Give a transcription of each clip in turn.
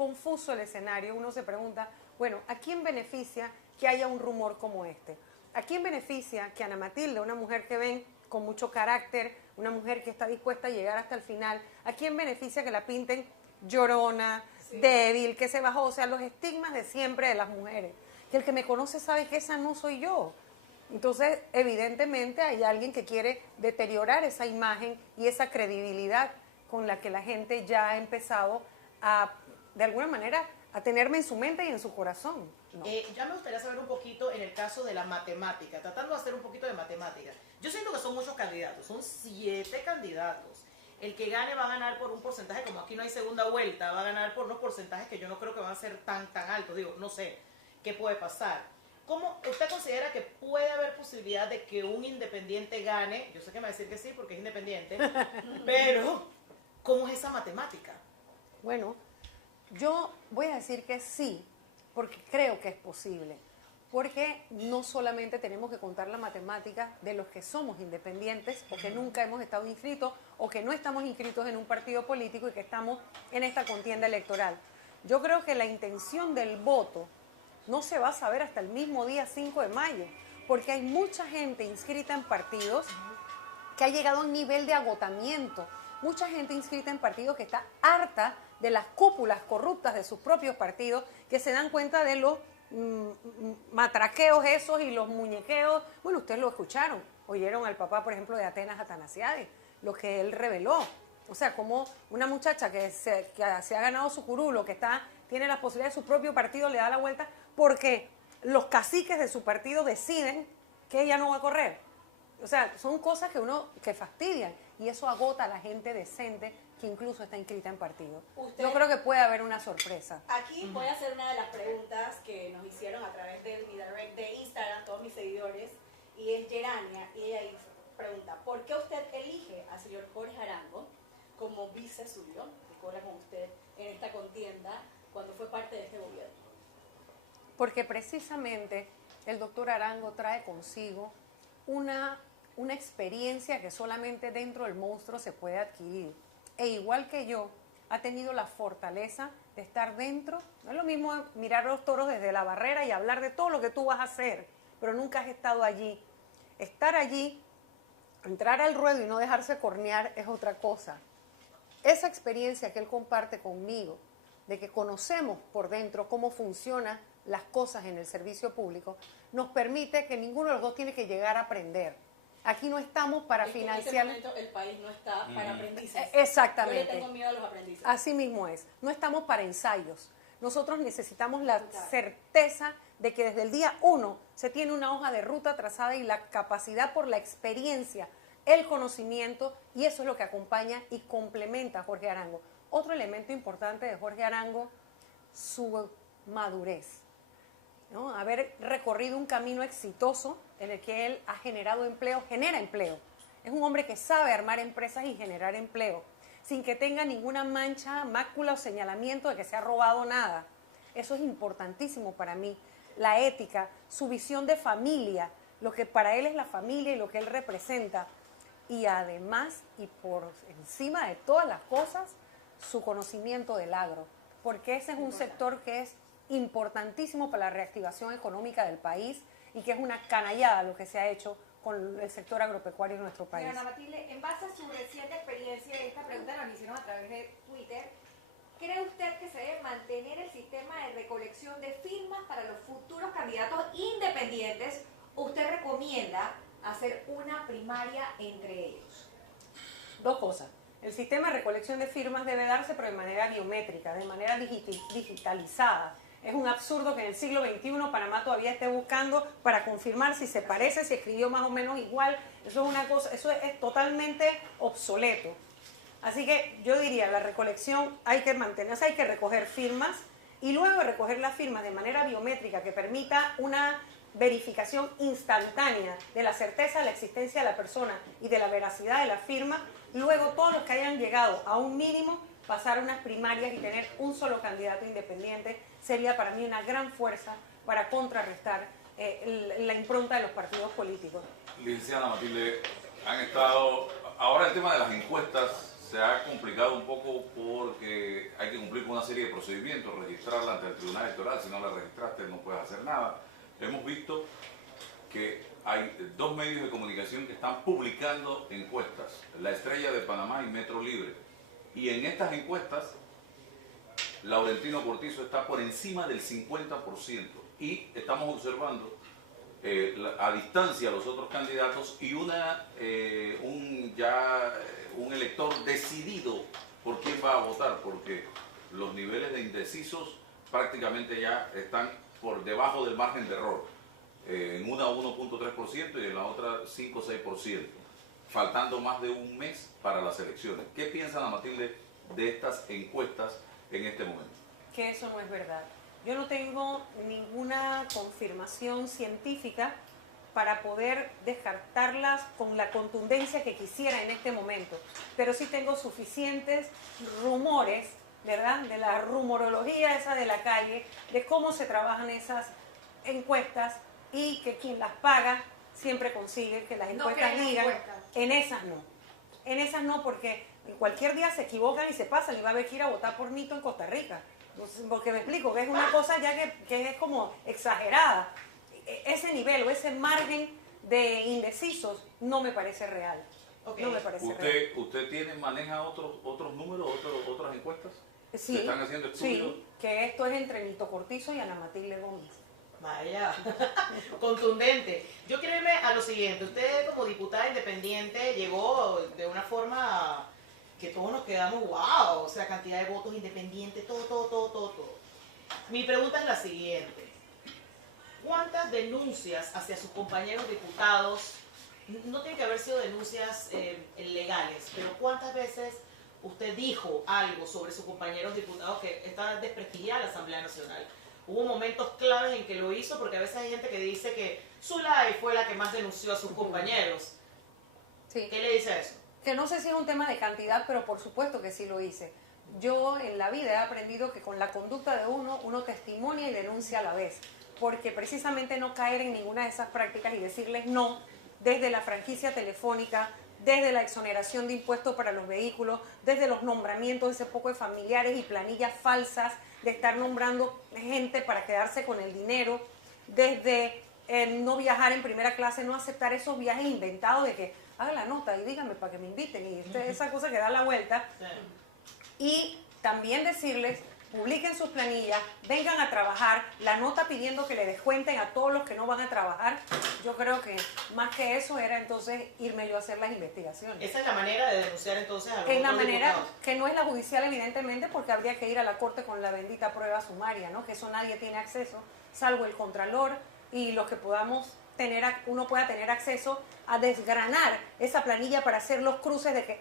confuso el escenario. Uno se pregunta, bueno, ¿a quién beneficia que haya un rumor como este? ¿A quién beneficia que Ana Matilde, una mujer que ven con mucho carácter, una mujer que está dispuesta a llegar hasta el final, ¿a quién beneficia que la pinten llorona, débil, que se bajó? O sea, los estigmas de siempre de las mujeres. Que el que me conoce sabe que esa no soy yo. Entonces, evidentemente hay alguien que quiere deteriorar esa imagen y esa credibilidad con la que la gente ya ha empezado a, de alguna manera, a tenerme en su mente y en su corazón. No. Ya me gustaría saber un poquito en el caso de la matemática, tratando de hacer un poquito de matemática. Yo siento que son muchos candidatos, son 7 candidatos. El que gane va a ganar por un porcentaje, como aquí no hay segunda vuelta, va a ganar por unos porcentajes que yo no creo que van a ser tan altos. Digo, no sé qué puede pasar. ¿Cómo usted considera que puede haber posibilidad de que un independiente gane? Yo sé que me va a decir que sí porque es independiente, pero ¿cómo es esa matemática? Bueno, yo voy a decir que sí, porque creo que es posible. Porque no solamente tenemos que contar la matemática de los que somos independientes o que nunca hemos estado inscritos o que no estamos inscritos en un partido político y que estamos en esta contienda electoral. Yo creo que la intención del voto no se va a saber hasta el mismo día 5 de mayo, porque hay mucha gente inscrita en partidos que ha llegado a un nivel de agotamiento, mucha gente inscrita en partidos que está harta de las cúpulas corruptas de sus propios partidos, que se dan cuenta de los matraqueos esos y los muñequeos. Bueno, ustedes lo escucharon, oyeron al papá, por ejemplo, de Atenas Atanasiades, lo que él reveló. O sea, como una muchacha que se ha ganado su curulo, que tiene la posibilidad de su propio partido, le da la vuelta porque los caciques de su partido deciden que ella no va a correr. O sea, son cosas que fastidian y eso agota a la gente decente que incluso está inscrita en partido. Yo creo que puede haber una sorpresa. Aquí voy a hacer una de las preguntas que nos hicieron a través de mi direct de Instagram, todos mis seguidores, y es Gerania, y ella pregunta, ¿por qué usted elige al señor Jorge Arango como vice suyo, que corre con usted en esta contienda cuando fue parte de este gobierno? Porque precisamente el doctor Arango trae consigo una experiencia que solamente dentro del monstruo se puede adquirir. E igual que yo, ha tenido la fortaleza de estar dentro. No es lo mismo mirar a los toros desde la barrera y hablar de todo lo que tú vas a hacer, pero nunca has estado allí. Estar allí, entrar al ruedo y no dejarse cornear es otra cosa. Esa experiencia que él comparte conmigo, de que conocemos por dentro cómo funcionan las cosas en el servicio público, nos permite que ninguno de los dos tiene que llegar a aprender. Aquí no estamos para financiar. En este momento el país no está para aprendices. Exactamente. Yo le tengo miedo a los aprendices. Así mismo es. No estamos para ensayos. Nosotros necesitamos la certeza de que desde el día 1 se tiene una hoja de ruta trazada y la capacidad por la experiencia, el conocimiento, y eso es lo que acompaña y complementa a Jorge Arango. Otro elemento importante de Jorge Arango, su madurez, ¿no? Haber recorrido un camino exitoso en el que él ha generado empleo, genera empleo. Es un hombre que sabe armar empresas y generar empleo, sin que tenga ninguna mancha, mácula o señalamiento de que se ha robado nada. Eso es importantísimo para mí. La ética, su visión de familia, lo que para él es la familia y lo que él representa. Y además, y por encima de todas las cosas, su conocimiento del agro, porque ese es un sector que es importantísimo para la reactivación económica del país y que es una canallada lo que se ha hecho con el sector agropecuario en nuestro país. Señora Ana Matilde, en base a su reciente experiencia, esta pregunta la hicieron a través de Twitter, ¿cree usted que se debe mantener el sistema de recolección de firmas para los futuros candidatos independientes? ¿Usted recomienda hacer una primaria entre ellos? Dos cosas. El sistema de recolección de firmas debe darse, pero de manera biométrica, de manera digitalizada. Es un absurdo que en el siglo XXI Panamá todavía esté buscando para confirmar si se parece, si escribió más o menos igual. Eso es una cosa, eso es totalmente obsoleto. Así que yo diría, la recolección hay que mantenerse, hay que recoger firmas y luego de recoger las firmas de manera biométrica que permita una verificación instantánea de la certeza de la existencia de la persona y de la veracidad de la firma, luego todos los que hayan llegado a un mínimo, pasar unas primarias y tener un solo candidato independiente sería para mí una gran fuerza para contrarrestar la impronta de los partidos políticos. Licenciada Matilde, han estado, ahora el tema de las encuestas se ha complicado un poco porque hay que cumplir con una serie de procedimientos, registrarla ante el Tribunal Electoral. Si no la registraste no puedes hacer nada. Hemos visto que hay dos medios de comunicación que están publicando encuestas, La Estrella de Panamá y Metro Libre. Y en estas encuestas, Laurentino Cortizo está por encima del 50%. Y estamos observando a distancia los otros candidatos y un elector decidido por quién va a votar, porque los niveles de indecisos prácticamente ya están por debajo del margen de error, en una 1.3% y en la otra 5 o 6%, faltando más de un mes para las elecciones. ¿Qué piensa Ana Matilde de estas encuestas en este momento? Que eso no es verdad. Yo no tengo ninguna confirmación científica para poder descartarlas con la contundencia que quisiera en este momento, pero sí tengo suficientes rumores, ¿verdad?, de la rumorología esa de la calle, de cómo se trabajan esas encuestas y que quien las paga siempre consigue que las encuestas digan. En esas no, porque en cualquier día se equivocan y se pasan y va a haber que ir a votar por Nito en Costa Rica. Porque me explico, que es una cosa ya que es como exagerada. Ese nivel o ese margen de indecisos no me parece real. Okay. No me parece real. ¿Usted maneja otros números, otras encuestas? Sí, ¿Se están haciendo estudios? sí, que esto es entre Nito Cortizo y Ana Matilde Gómez. Vaya, contundente. Yo quiero irme a lo siguiente. Usted como diputada independiente llegó de una forma que todos nos quedamos, wow, o sea, cantidad de votos independientes, todo. Mi pregunta es la siguiente. ¿Cuántas denuncias hacia sus compañeros diputados, no tienen que haber sido denuncias legales, pero cuántas veces usted dijo algo sobre sus compañeros diputados que está desprestigiada la Asamblea Nacional? Hubo momentos claves en que lo hizo, porque a veces hay gente que dice que Zulay fue la que más denunció a sus compañeros. Sí. ¿Qué le dice a eso? Que no sé si es un tema de cantidad, pero por supuesto que sí lo hice. Yo en la vida he aprendido que con la conducta de uno testimonia y denuncia a la vez, porque precisamente no caer en ninguna de esas prácticas y decirles no, desde la franquicia telefónica, desde la exoneración de impuestos para los vehículos, desde los nombramientos de ese poco de familiares y planillas falsas, de estar nombrando gente para quedarse con el dinero, desde no viajar en primera clase, no aceptar esos viajes inventados de que haga la nota y dígame para que me inviten y esa cosa que da la vuelta. Sí. Y también decirles, publiquen sus planillas, vengan a trabajar, la nota pidiendo que le descuenten a todos los que no van a trabajar. Yo creo que más que eso era entonces irme yo a hacer las investigaciones. Esa es la manera de denunciar entonces a los Es la otros manera diputados. que no es la judicial evidentemente, porque habría que ir a la corte con la bendita prueba sumaria, ¿no? Que eso nadie tiene acceso, salvo el contralor y los que podamos tener, uno pueda tener acceso a desgranar esa planilla para hacer los cruces de que,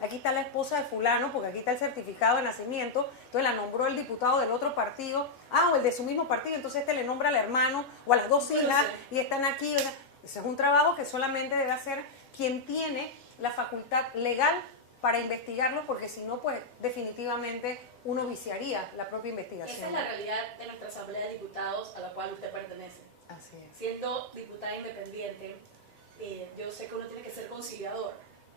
aquí está la esposa de fulano, porque aquí está el certificado de nacimiento, entonces la nombró el diputado del otro partido, o el de su mismo partido, entonces este le nombra al hermano o a las dos hijas y están aquí. Ese es un trabajo que solamente debe hacer quien tiene la facultad legal para investigarlo, porque si no, pues definitivamente uno viciaría la propia investigación. Esa es la realidad de nuestra Asamblea de Diputados a la cual usted pertenece. Así es. Siendo diputada independiente, yo sé que uno tiene que ser conciliador.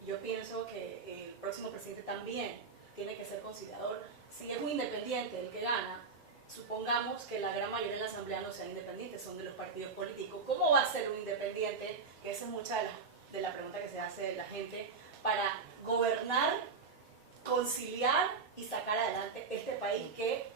Yo pienso que el próximo presidente también tiene que ser conciliador. Si es un independiente el que gana, supongamos que la gran mayoría de la Asamblea no sean independientes, son de los partidos políticos. ¿Cómo va a ser un independiente? Que esa es mucha de la pregunta que se hace la gente, para gobernar, conciliar y sacar adelante este país, que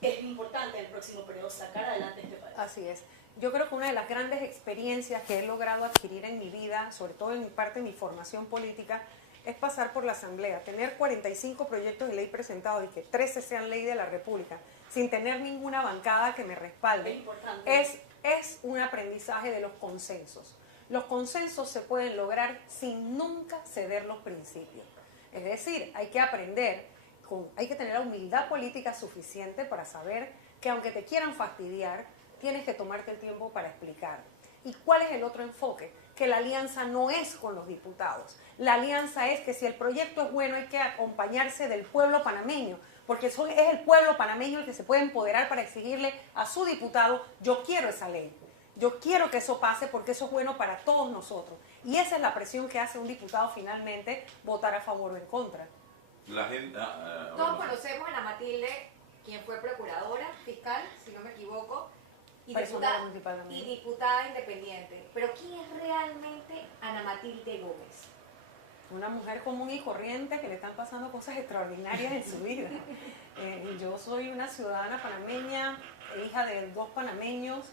es importante en el próximo periodo, sacar adelante este país. Así es. Yo creo que una de las grandes experiencias que he logrado adquirir en mi vida, sobre todo en mi parte de mi formación política, es pasar por la Asamblea, tener 45 proyectos de ley presentados y que 13 sean ley de la República, sin tener ninguna bancada que me respalde. Es importante. Es un aprendizaje de los consensos. Los consensos se pueden lograr sin nunca ceder los principios. Es decir, hay que aprender, hay que tener la humildad política suficiente para saber que aunque te quieran fastidiar, tienes que tomarte el tiempo para explicar. ¿Y cuál es el otro enfoque? Que la alianza no es con los diputados. La alianza es que si el proyecto es bueno hay que acompañarse del pueblo panameño, porque es el pueblo panameño el que se puede empoderar para exigirle a su diputado, yo quiero esa ley. Yo quiero que eso pase porque eso es bueno para todos nosotros. Y esa es la presión que hace un diputado finalmente votar a favor o en contra. La gente... Todos conocemos a Ana Matilde, quien fue procuradora fiscal, si no me equivoco, y Personal diputada, municipal también. y diputada independiente. Pero ¿quién es realmente Ana Matilde Gómez? Una mujer común y corriente que le están pasando cosas extraordinarias en su vida. Yo soy una ciudadana panameña, hija de 2 panameños,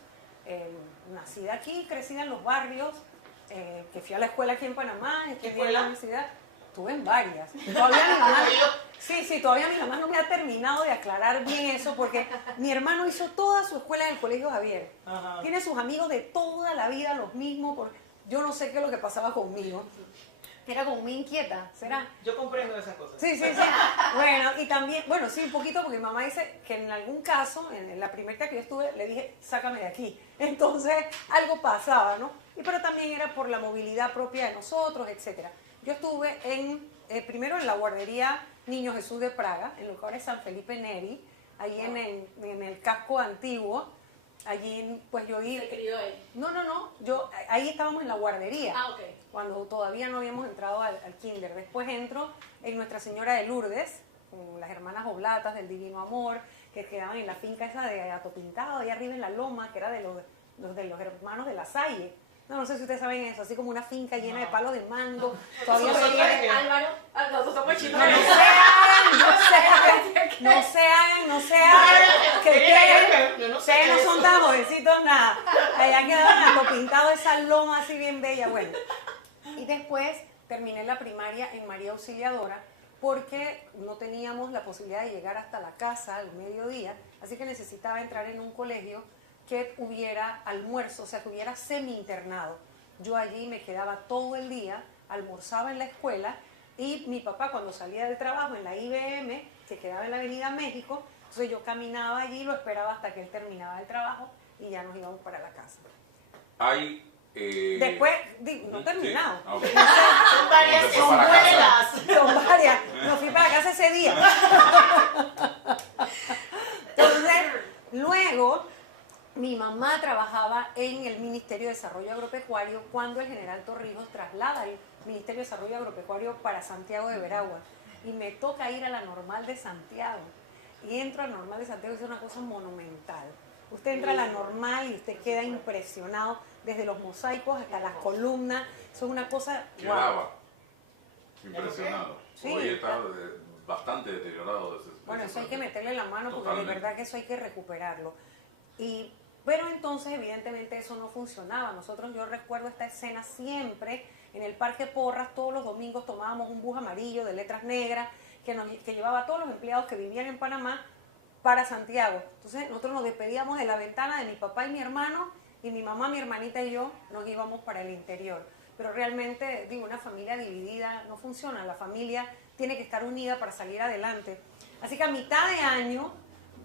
nacida aquí, crecida en los barrios, que fui a la escuela aquí en Panamá, estudié en la escuela? universidad. Estuve en varias. Todavía mi mamá, todavía mi mamá no me ha terminado de aclarar bien eso, porque mi hermano hizo toda su escuela en el Colegio Javier. Ajá. Tiene sus amigos de toda la vida, los mismos, porque yo no sé qué es lo que pasaba conmigo. Era como muy inquieta, ¿será? Yo comprendo esas cosas. Sí. Bueno, y también, bueno, sí, un poquito, porque mi mamá dice que en algún caso, en la primera que yo estuve, le dije, sácame de aquí. Entonces, algo pasaba, ¿no? Pero también era por la movilidad propia de nosotros, etcétera. Yo estuve primero en la guardería Niño Jesús de Praga, en lo que ahora es San Felipe Neri, ahí en el casco antiguo. Allí, pues yo Se crió ahí. No, ahí estábamos en la guardería. Ah, ok. Cuando todavía no habíamos entrado al kinder. Después entro en Nuestra Señora de Lourdes, con las hermanas Oblatas del Divino Amor, que quedaban en la finca esa de Gato Pintado, ahí arriba en la loma, que era de los hermanos de la Salle. No sé si ustedes saben eso, así como una finca llena de palos de mango. Todavía Nosotros se tiene- ¿qué? Álvaro, nosotros somos chinos. no se hagan, que Yo no sé ustedes qué no es son eso. tan jovencitos nada. Allá quedaban atopintados esa loma así bien bella, bueno. Y después terminé la primaria en María Auxiliadora porque no teníamos la posibilidad de llegar hasta la casa al mediodía, así que necesitaba entrar en un colegio que hubiera almuerzo, o sea, que hubiera semi-internado. Yo allí me quedaba todo el día, almorzaba en la escuela y mi papá cuando salía del trabajo en la IBM, que quedaba en la Avenida México, entonces yo caminaba allí, lo esperaba hasta que él terminaba el trabajo y ya nos íbamos para la casa. Hay... Después, no terminado. Sí. Ah, ok. Son varias Entonces, para casa. escuelas. Son varias. Me fui para casa ese día. Entonces, luego, mi mamá trabajaba en el Ministerio de Desarrollo Agropecuario cuando el general Torrijos traslada el Ministerio de Desarrollo Agropecuario para Santiago de Veragua. Y me toca ir a la Normal de Santiago. Y entro a la Normal de Santiago y es una cosa monumental. Usted entra a la Normal y usted queda impresionado desde los mosaicos hasta las columnas. Eso es una cosa... Quedaba impresionado. Sí, Hoy está claro. bastante deteriorado. Bueno, eso hay que meterle la mano porque de Totalmente. verdad que eso hay que recuperarlo. Pero entonces, evidentemente, eso no funcionaba. Yo recuerdo esta escena siempre en el Parque Porras. Todos los domingos tomábamos un bus amarillo de letras negras que llevaba a todos los empleados que vivían en Panamá para Santiago. Entonces, nosotros nos despedíamos de la ventana de mi papá y mi hermano, y mi mamá, mi hermanita y yo nos íbamos para el interior. Pero realmente, una familia dividida no funciona. La familia tiene que estar unida para salir adelante. Así que a mitad de año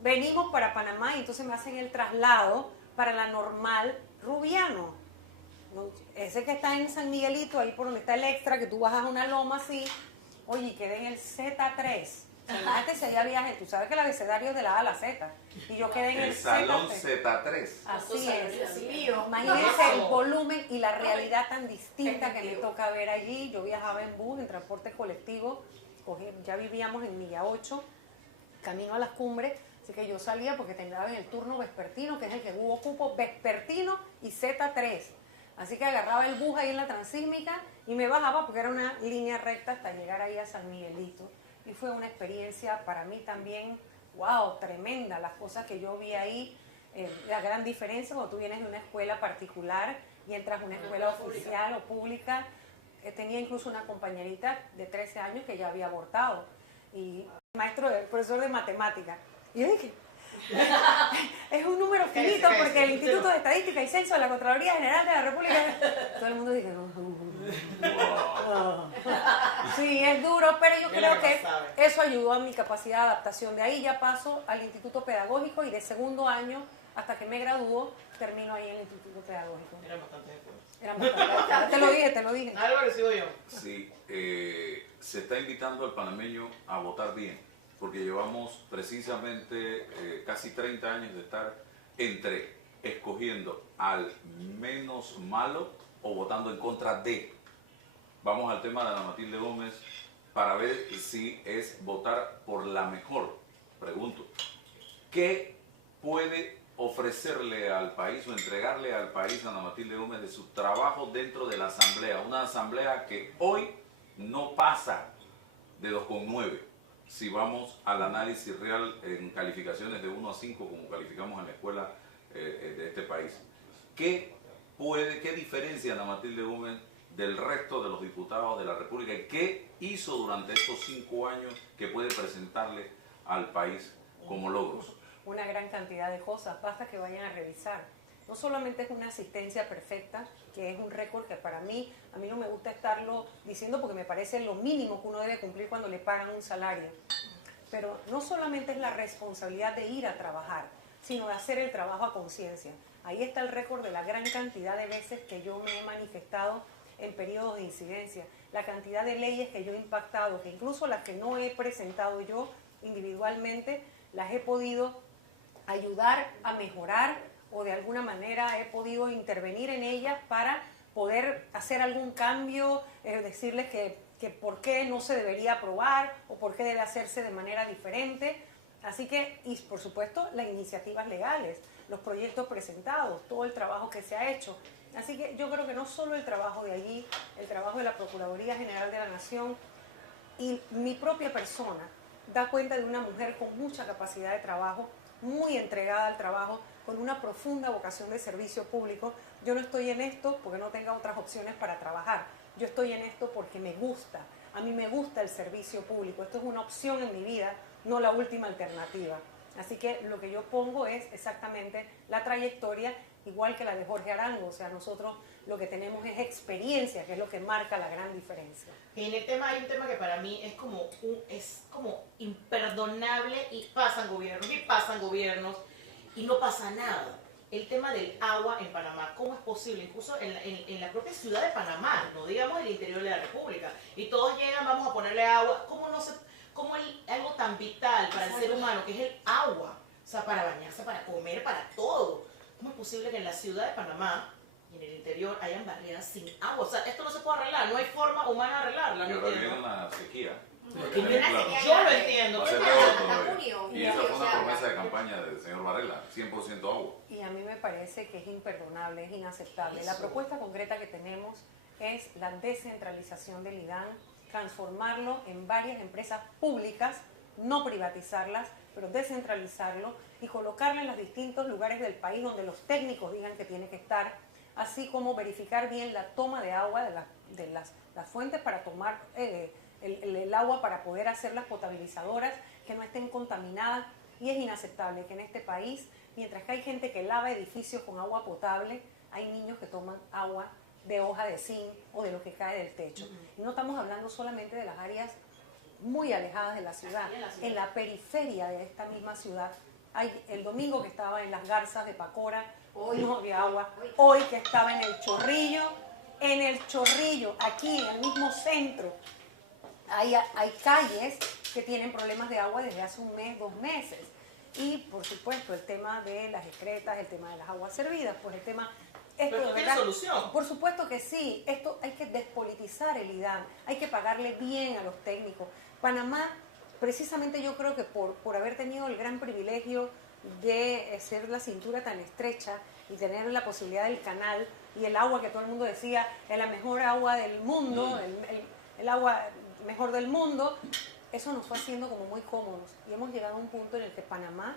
venimos para Panamá y entonces me hacen el traslado para la Normal Rubiano. Ese que está en San Miguelito, ahí por donde está el Extra, que tú bajas una loma así. Oye, quedé en el Z3. Imagínate si había viaje. Tú sabes que el abecedario es de la A a la Z. Y yo quedé en el El salón Z3. Z3. Así es. Mío. Imagínense el volumen y la realidad tan distinta que me toca ver allí. Yo viajaba en bus, en transporte colectivo, ya vivíamos en Milla 8, camino a las cumbres, así que yo salía porque tenía en el turno vespertino, que es el que hubo cupo vespertino y Z3. Así que agarraba el bus ahí en la Transísmica y me bajaba porque era una línea recta hasta llegar ahí a San Miguelito. Y fue una experiencia para mí también, wow, tremenda, las cosas que yo vi ahí, la gran diferencia cuando tú vienes de una escuela particular y entras a una escuela oficial o pública. Tenía incluso una compañerita de 13 años que ya había abortado, y profesor de matemáticas. Y yo dije, es un número finito porque el Instituto de Estadística y Censo de la Contraloría General de la República... Todo el mundo dice, sí, es duro, pero yo creo que eso ayudó a mi capacidad de adaptación. De ahí ya paso al Instituto Pedagógico y de segundo año hasta que me graduó, termino ahí en el Instituto Pedagógico. Eran bastante escuelas. Eran bastante. Te lo dije. Álvaro, sigo yo. Sí, se está invitando al panameño a votar bien, porque llevamos precisamente casi 30 años de estar entre escogiendo al menos malo o votando en contra de. Vamos al tema de Ana Matilde Gómez. para ver si es votar por la mejor. Pregunto, ¿qué puede ofrecerle al país o entregarle al país Ana Matilde Gómez de su trabajo dentro de la asamblea? Una asamblea que hoy no pasa de 2,9 si vamos al análisis real en calificaciones de 1 a 5 como calificamos en la escuela de este país. ¿Qué diferencia Ana Matilde Gómez del resto de los diputados de la República y qué hizo durante estos 5 años que puede presentarle al país como logros? Una gran cantidad de cosas, basta que vayan a revisar. No solamente es una asistencia perfecta, que es un récord que para mí, a mí no me gusta estarlo diciendo porque me parece lo mínimo que uno debe cumplir cuando le pagan un salario. Pero no solamente es la responsabilidad de ir a trabajar, sino de hacer el trabajo a conciencia. Ahí está el récord de la gran cantidad de veces que yo me he manifestado en periodos de incidencia, la cantidad de leyes que yo he impactado, que incluso las que no he presentado yo individualmente, las he podido ayudar a mejorar o de alguna manera he podido intervenir en ellas para poder hacer algún cambio, decirles que por qué no se debería aprobar o por qué debe hacerse de manera diferente. Así que, y por supuesto, las iniciativas legales, los proyectos presentados, todo el trabajo que se ha hecho. Así que yo creo que no solo el trabajo de allí, el trabajo de la Procuraduría General de la Nación y mi propia persona da cuenta de una mujer con mucha capacidad de trabajo, muy entregada al trabajo, con una profunda vocación de servicio público. Yo no estoy en esto porque no tenga otras opciones para trabajar. Yo estoy en esto porque me gusta. A mí me gusta el servicio público. Esto es una opción en mi vida, no la última alternativa. Así que lo que yo pongo es exactamente la trayectoria, igual que la de Jorge Arango. O sea, nosotros lo que tenemos es experiencia, que es lo que marca la gran diferencia. En el tema hay un tema que para mí es como imperdonable y pasan gobiernos y no pasa nada. El tema del agua en Panamá, ¿cómo es posible? Incluso en la propia ciudad de Panamá, no digamos el interior de la República, y todos llegan, vamos a ponerle agua, ¿cómo algo tan vital para el ser humano que es el agua? O sea, para bañarse, para comer, para todo. ¿Cómo es posible que en la ciudad de Panamá y en el interior hayan barreras sin agua? O sea, esto no se puede arreglar, no hay forma humana de arreglarla. Y ahora viene una sequía. Yo lo entiendo. Va a ser Hasta peor todavía. junio. Y esa fue O una sea, promesa de campaña del señor Varela, 100% agua. Y a mí me parece que es imperdonable, es inaceptable. La Eso. propuesta concreta que tenemos es la descentralización del IDAN, transformarlo en varias empresas públicas, no privatizarlas, pero descentralizarlo y colocarlo en los distintos lugares del país donde los técnicos digan que tiene que estar, así como verificar bien la toma de agua de las fuentes para tomar el agua para poder hacer las potabilizadoras que no estén contaminadas. Y es inaceptable que en este país, mientras que hay gente que lava edificios con agua potable, hay niños que toman agua de hoja de zinc o de lo que cae del techo. Y no estamos hablando solamente de las áreas muy alejadas de la ciudad. En la periferia de esta misma ciudad, el domingo que estaba en las garzas de Pacora, hoy no había agua. Hoy que estaba en el Chorrillo, aquí en el mismo centro, hay calles que tienen problemas de agua desde hace un mes, 2 meses. Y por supuesto el tema de las excretas, el tema de las aguas servidas, pues el tema... Pero esto tiene solución. Por supuesto que sí, esto hay que despolitizar el IDAN, hay que pagarle bien a los técnicos. Panamá, precisamente yo creo que por haber tenido el gran privilegio de ser la cintura tan estrecha y tener la posibilidad del canal y el agua que todo el mundo decía es la mejor agua del mundo, el agua mejor del mundo, eso nos fue haciendo como muy cómodos y hemos llegado a un punto en el que Panamá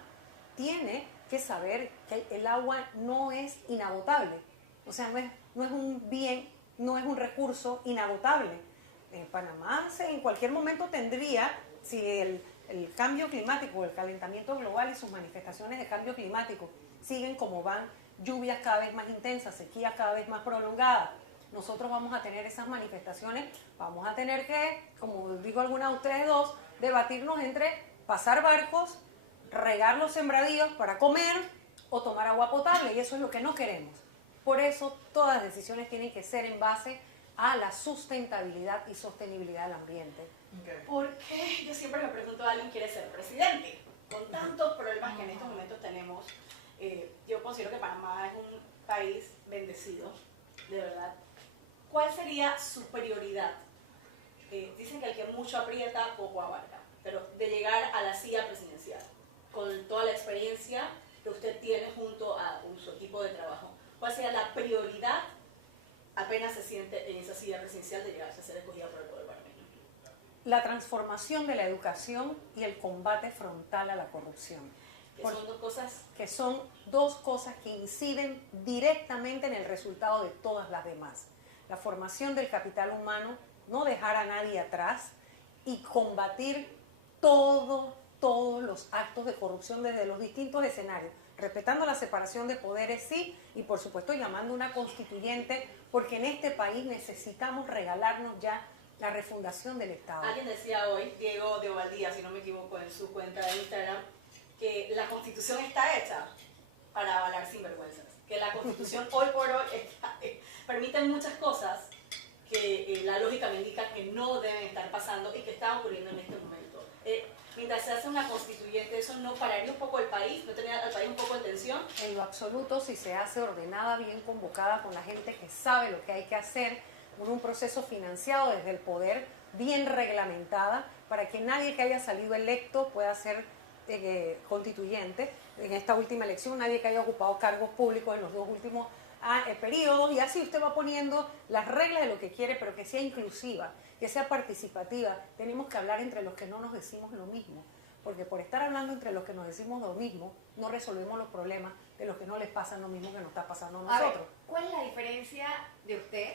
tiene que saber que el agua no es inagotable, o sea, no es un bien, no es un recurso inagotable. Panamá en cualquier momento tendría, si el cambio climático, el calentamiento global y sus manifestaciones de cambio climático siguen como van, lluvias cada vez más intensas, sequías cada vez más prolongadas, nosotros vamos a tener esas manifestaciones, vamos a tener que, como dijo alguna de ustedes dos, debatirnos entre pasar barcos, regar los sembradíos para comer o tomar agua potable, y eso es lo que no queremos. Por eso todas las decisiones tienen que ser en base a la sustentabilidad y sostenibilidad del ambiente. Okay. ¿Por qué? Yo siempre le pregunto a alguien quiere ser presidente. Con tantos problemas que en estos momentos tenemos, yo considero que Panamá es un país bendecido, de verdad. ¿Cuál sería su prioridad dicen que el que mucho aprieta, poco abarca, pero de llegar a la silla presidencial, con toda la experiencia que usted tiene junto a su equipo de trabajo, ¿cuál sería la prioridad apenas se siente en esa silla presidencial de llegar a ser escogida por el pueblo panameño? La transformación de la educación y el combate frontal a la corrupción. Que son dos cosas. Que son dos cosas que inciden directamente en el resultado de todas las demás. La formación del capital humano, no dejar a nadie atrás y combatir todos los actos de corrupción desde los distintos escenarios, respetando la separación de poderes, sí, y por supuesto llamando una constituyente, porque en este país necesitamos regalarnos ya la refundación del Estado. Alguien decía hoy, Diego de Ovaldía, si no me equivoco, en su cuenta de Instagram, que la Constitución está hecha para avalar sinvergüenzas, que la Constitución hoy por hoy permite muchas cosas que la lógica me indica que no deben estar pasando y que están ocurriendo en este momento. Mientras se hace una constituyente, ¿eso no pararía un poco el país? ¿No tendría al país un poco de tensión? En lo absoluto, si se hace ordenada, bien convocada, con la gente que sabe lo que hay que hacer, con un proceso financiado desde el poder, bien reglamentada, para que nadie que haya salido electo pueda ser constituyente. En esta última elección, nadie que haya ocupado cargos públicos en los dos últimos periodos, y así usted va poniendo las reglas de lo que quiere, pero que sea inclusiva, que sea participativa. Tenemos que hablar entre los que no nos decimos lo mismo, porque por estar hablando entre los que nos decimos lo mismo, no resolvemos los problemas de los que no les pasa lo mismo que nos está pasando a nosotros. A ver, ¿cuál es la diferencia de usted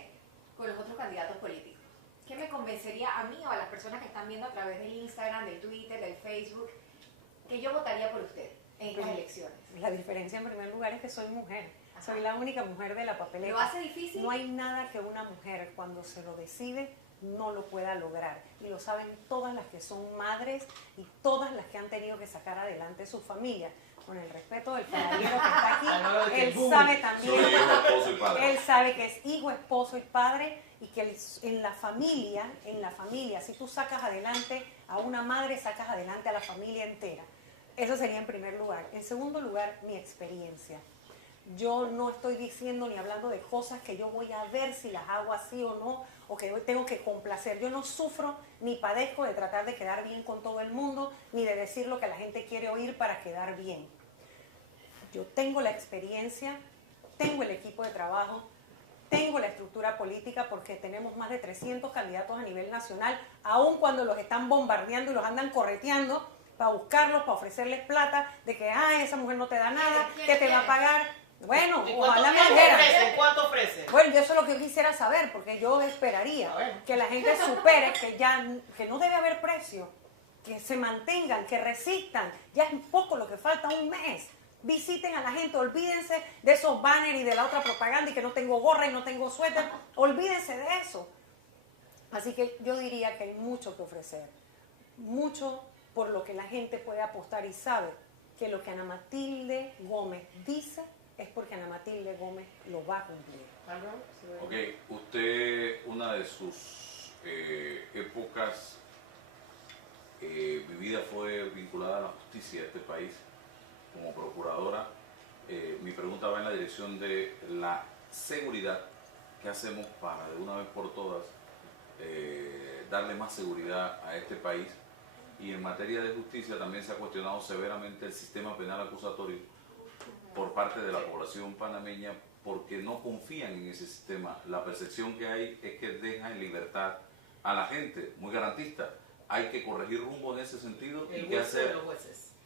con los otros candidatos políticos? ¿Qué me convencería a mí o a las personas que están viendo a través del Instagram, del Twitter, del Facebook, que yo votaría por usted en estas elecciones? La diferencia en primer lugar es que soy mujer. Soy la única mujer de la papeleta. ¿Lo hace difícil? No hay nada que una mujer cuando se lo decide no lo pueda lograr. Y lo saben todas las que son madres y todas las que han tenido que sacar adelante su familia. Con el respeto del caballero que está aquí, él sabe también, Soy hijo, esposo y padre. él sabe que es hijo, esposo y padre, y que en la familia, si tú sacas adelante a una madre, sacas adelante a la familia entera. Eso sería en primer lugar. En segundo lugar, mi experiencia. Yo no estoy diciendo ni hablando de cosas que yo voy a ver si las hago así o no, o que tengo que complacer. Yo no sufro ni padezco de tratar de quedar bien con todo el mundo, ni de decir lo que la gente quiere oír para quedar bien. Yo tengo la experiencia, tengo el equipo de trabajo, tengo la estructura política, porque tenemos más de 300 candidatos a nivel nacional, aun cuando los están bombardeando y los andan correteando para buscarlos, para ofrecerles plata, de que esa mujer no te da nada, que te va a pagar. Bueno, ojalá me dijera. ¿Cuánto ofrece? Bueno, eso es lo que yo quisiera saber, porque yo esperaría que la gente supere que no debe haber precio, que se mantengan, que resistan. Ya es poco lo que falta, un mes. Visiten a la gente, olvídense de esos banners y de la otra propaganda y que no tengo gorra y no tengo suéter. Olvídense de eso. Así que yo diría que hay mucho que ofrecer, mucho por lo que la gente puede apostar y sabe que lo que Ana Matilde Gómez dice es porque Ana Matilde Gómez lo va a cumplir. Ok, usted, una de sus épocas vividas fue vinculada a la justicia de este país como procuradora. Mi pregunta va en la dirección de la seguridad. ¿Qué hacemos para de una vez por todas darle más seguridad a este país? Y en materia de justicia también se ha cuestionado severamente el sistema penal acusatorio por parte de la población panameña, porque no confían en ese sistema. La percepción que hay es que deja en libertad a la gente, muy garantista. Hay que corregir rumbo en ese sentido y qué hacer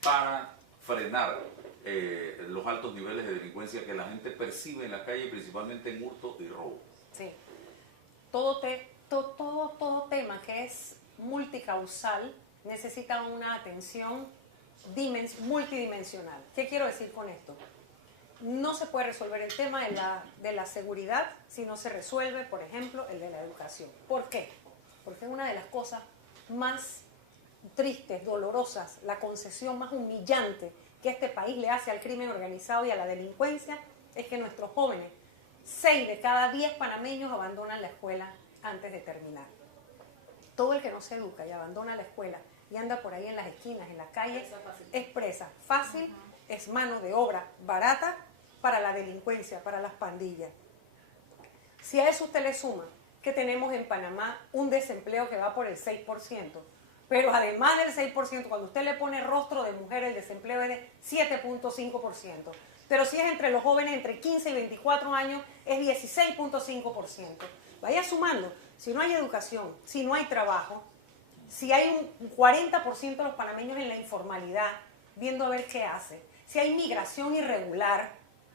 para frenar los altos niveles de delincuencia que la gente percibe en la calle, principalmente en hurto y robo. Sí. Todo tema que es multicausal necesita una atención multidimensional. ¿Qué quiero decir con esto? No se puede resolver el tema de la seguridad si no se resuelve, por ejemplo, el de la educación. ¿Por qué? Porque una de las cosas más tristes, dolorosas, la concesión más humillante que este país le hace al crimen organizado y a la delincuencia es que nuestros jóvenes, 6 de cada 10 panameños abandonan la escuela antes de terminar. Todo el que no se educa y abandona la escuela y anda por ahí en las esquinas, en las calles, es presa fácil, es mano de obra barata para la delincuencia, para las pandillas. Si a eso usted le suma que tenemos en Panamá un desempleo que va por el 6%. Pero además del 6%, cuando usted le pone rostro de mujer, el desempleo es de 7.5%. Pero si es entre los jóvenes entre 15 y 24 años, es 16.5%. Vaya sumando, si no hay educación, si no hay trabajo, si hay un 40% de los panameños en la informalidad, viendo a ver qué hace, si hay migración irregular,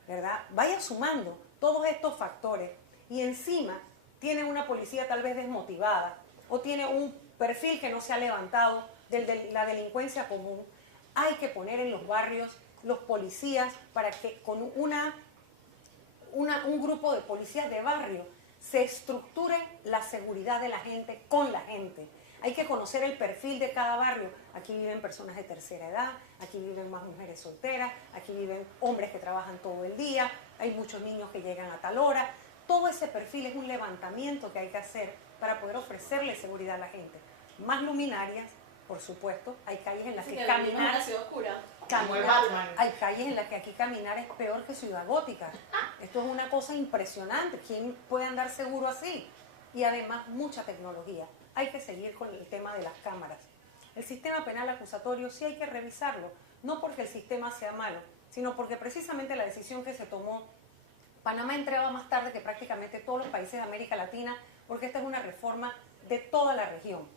¿verdad? Vaya sumando todos estos factores y encima tiene una policía tal vez desmotivada o tiene un perfil que no se ha levantado de la delincuencia común. Hay que poner en los barrios los policías para que con un grupo de policías de barrio se estructure la seguridad de la gente con la gente. Hay que conocer el perfil de cada barrio. Aquí viven personas de tercera edad, aquí viven más mujeres solteras, aquí viven hombres que trabajan todo el día, hay muchos niños que llegan a tal hora. Todo ese perfil es un levantamiento que hay que hacer para poder ofrecerle seguridad a la gente. Más luminarias, por supuesto, hay calles en las que caminar... Hay calles en las que aquí caminar es peor que Ciudad Gótica. Esto es una cosa impresionante. ¿Quién puede andar seguro así? Y además mucha tecnología. Hay que seguir con el tema de las cámaras. El sistema penal acusatorio sí hay que revisarlo, no porque el sistema sea malo, sino porque precisamente la decisión que se tomó, Panamá entraba más tarde que prácticamente todos los países de América Latina, porque esta es una reforma de toda la región.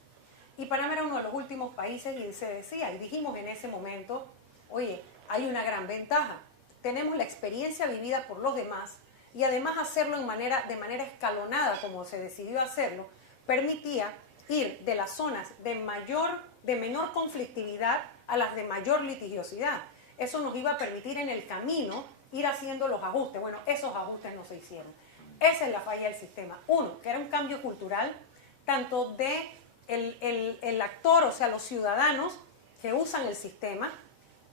Y Panamá era uno de los últimos países y se decía, y dijimos en ese momento, oye, hay una gran ventaja. Tenemos la experiencia vivida por los demás y además hacerlo de manera escalonada, como se decidió hacerlo, permitía ir de las zonas de menor conflictividad a las de mayor litigiosidad. Eso nos iba a permitir en el camino ir haciendo los ajustes. Bueno, esos ajustes no se hicieron. Esa es la falla del sistema. Uno, que era un cambio cultural, tanto de el actor, o sea, los ciudadanos que usan el sistema,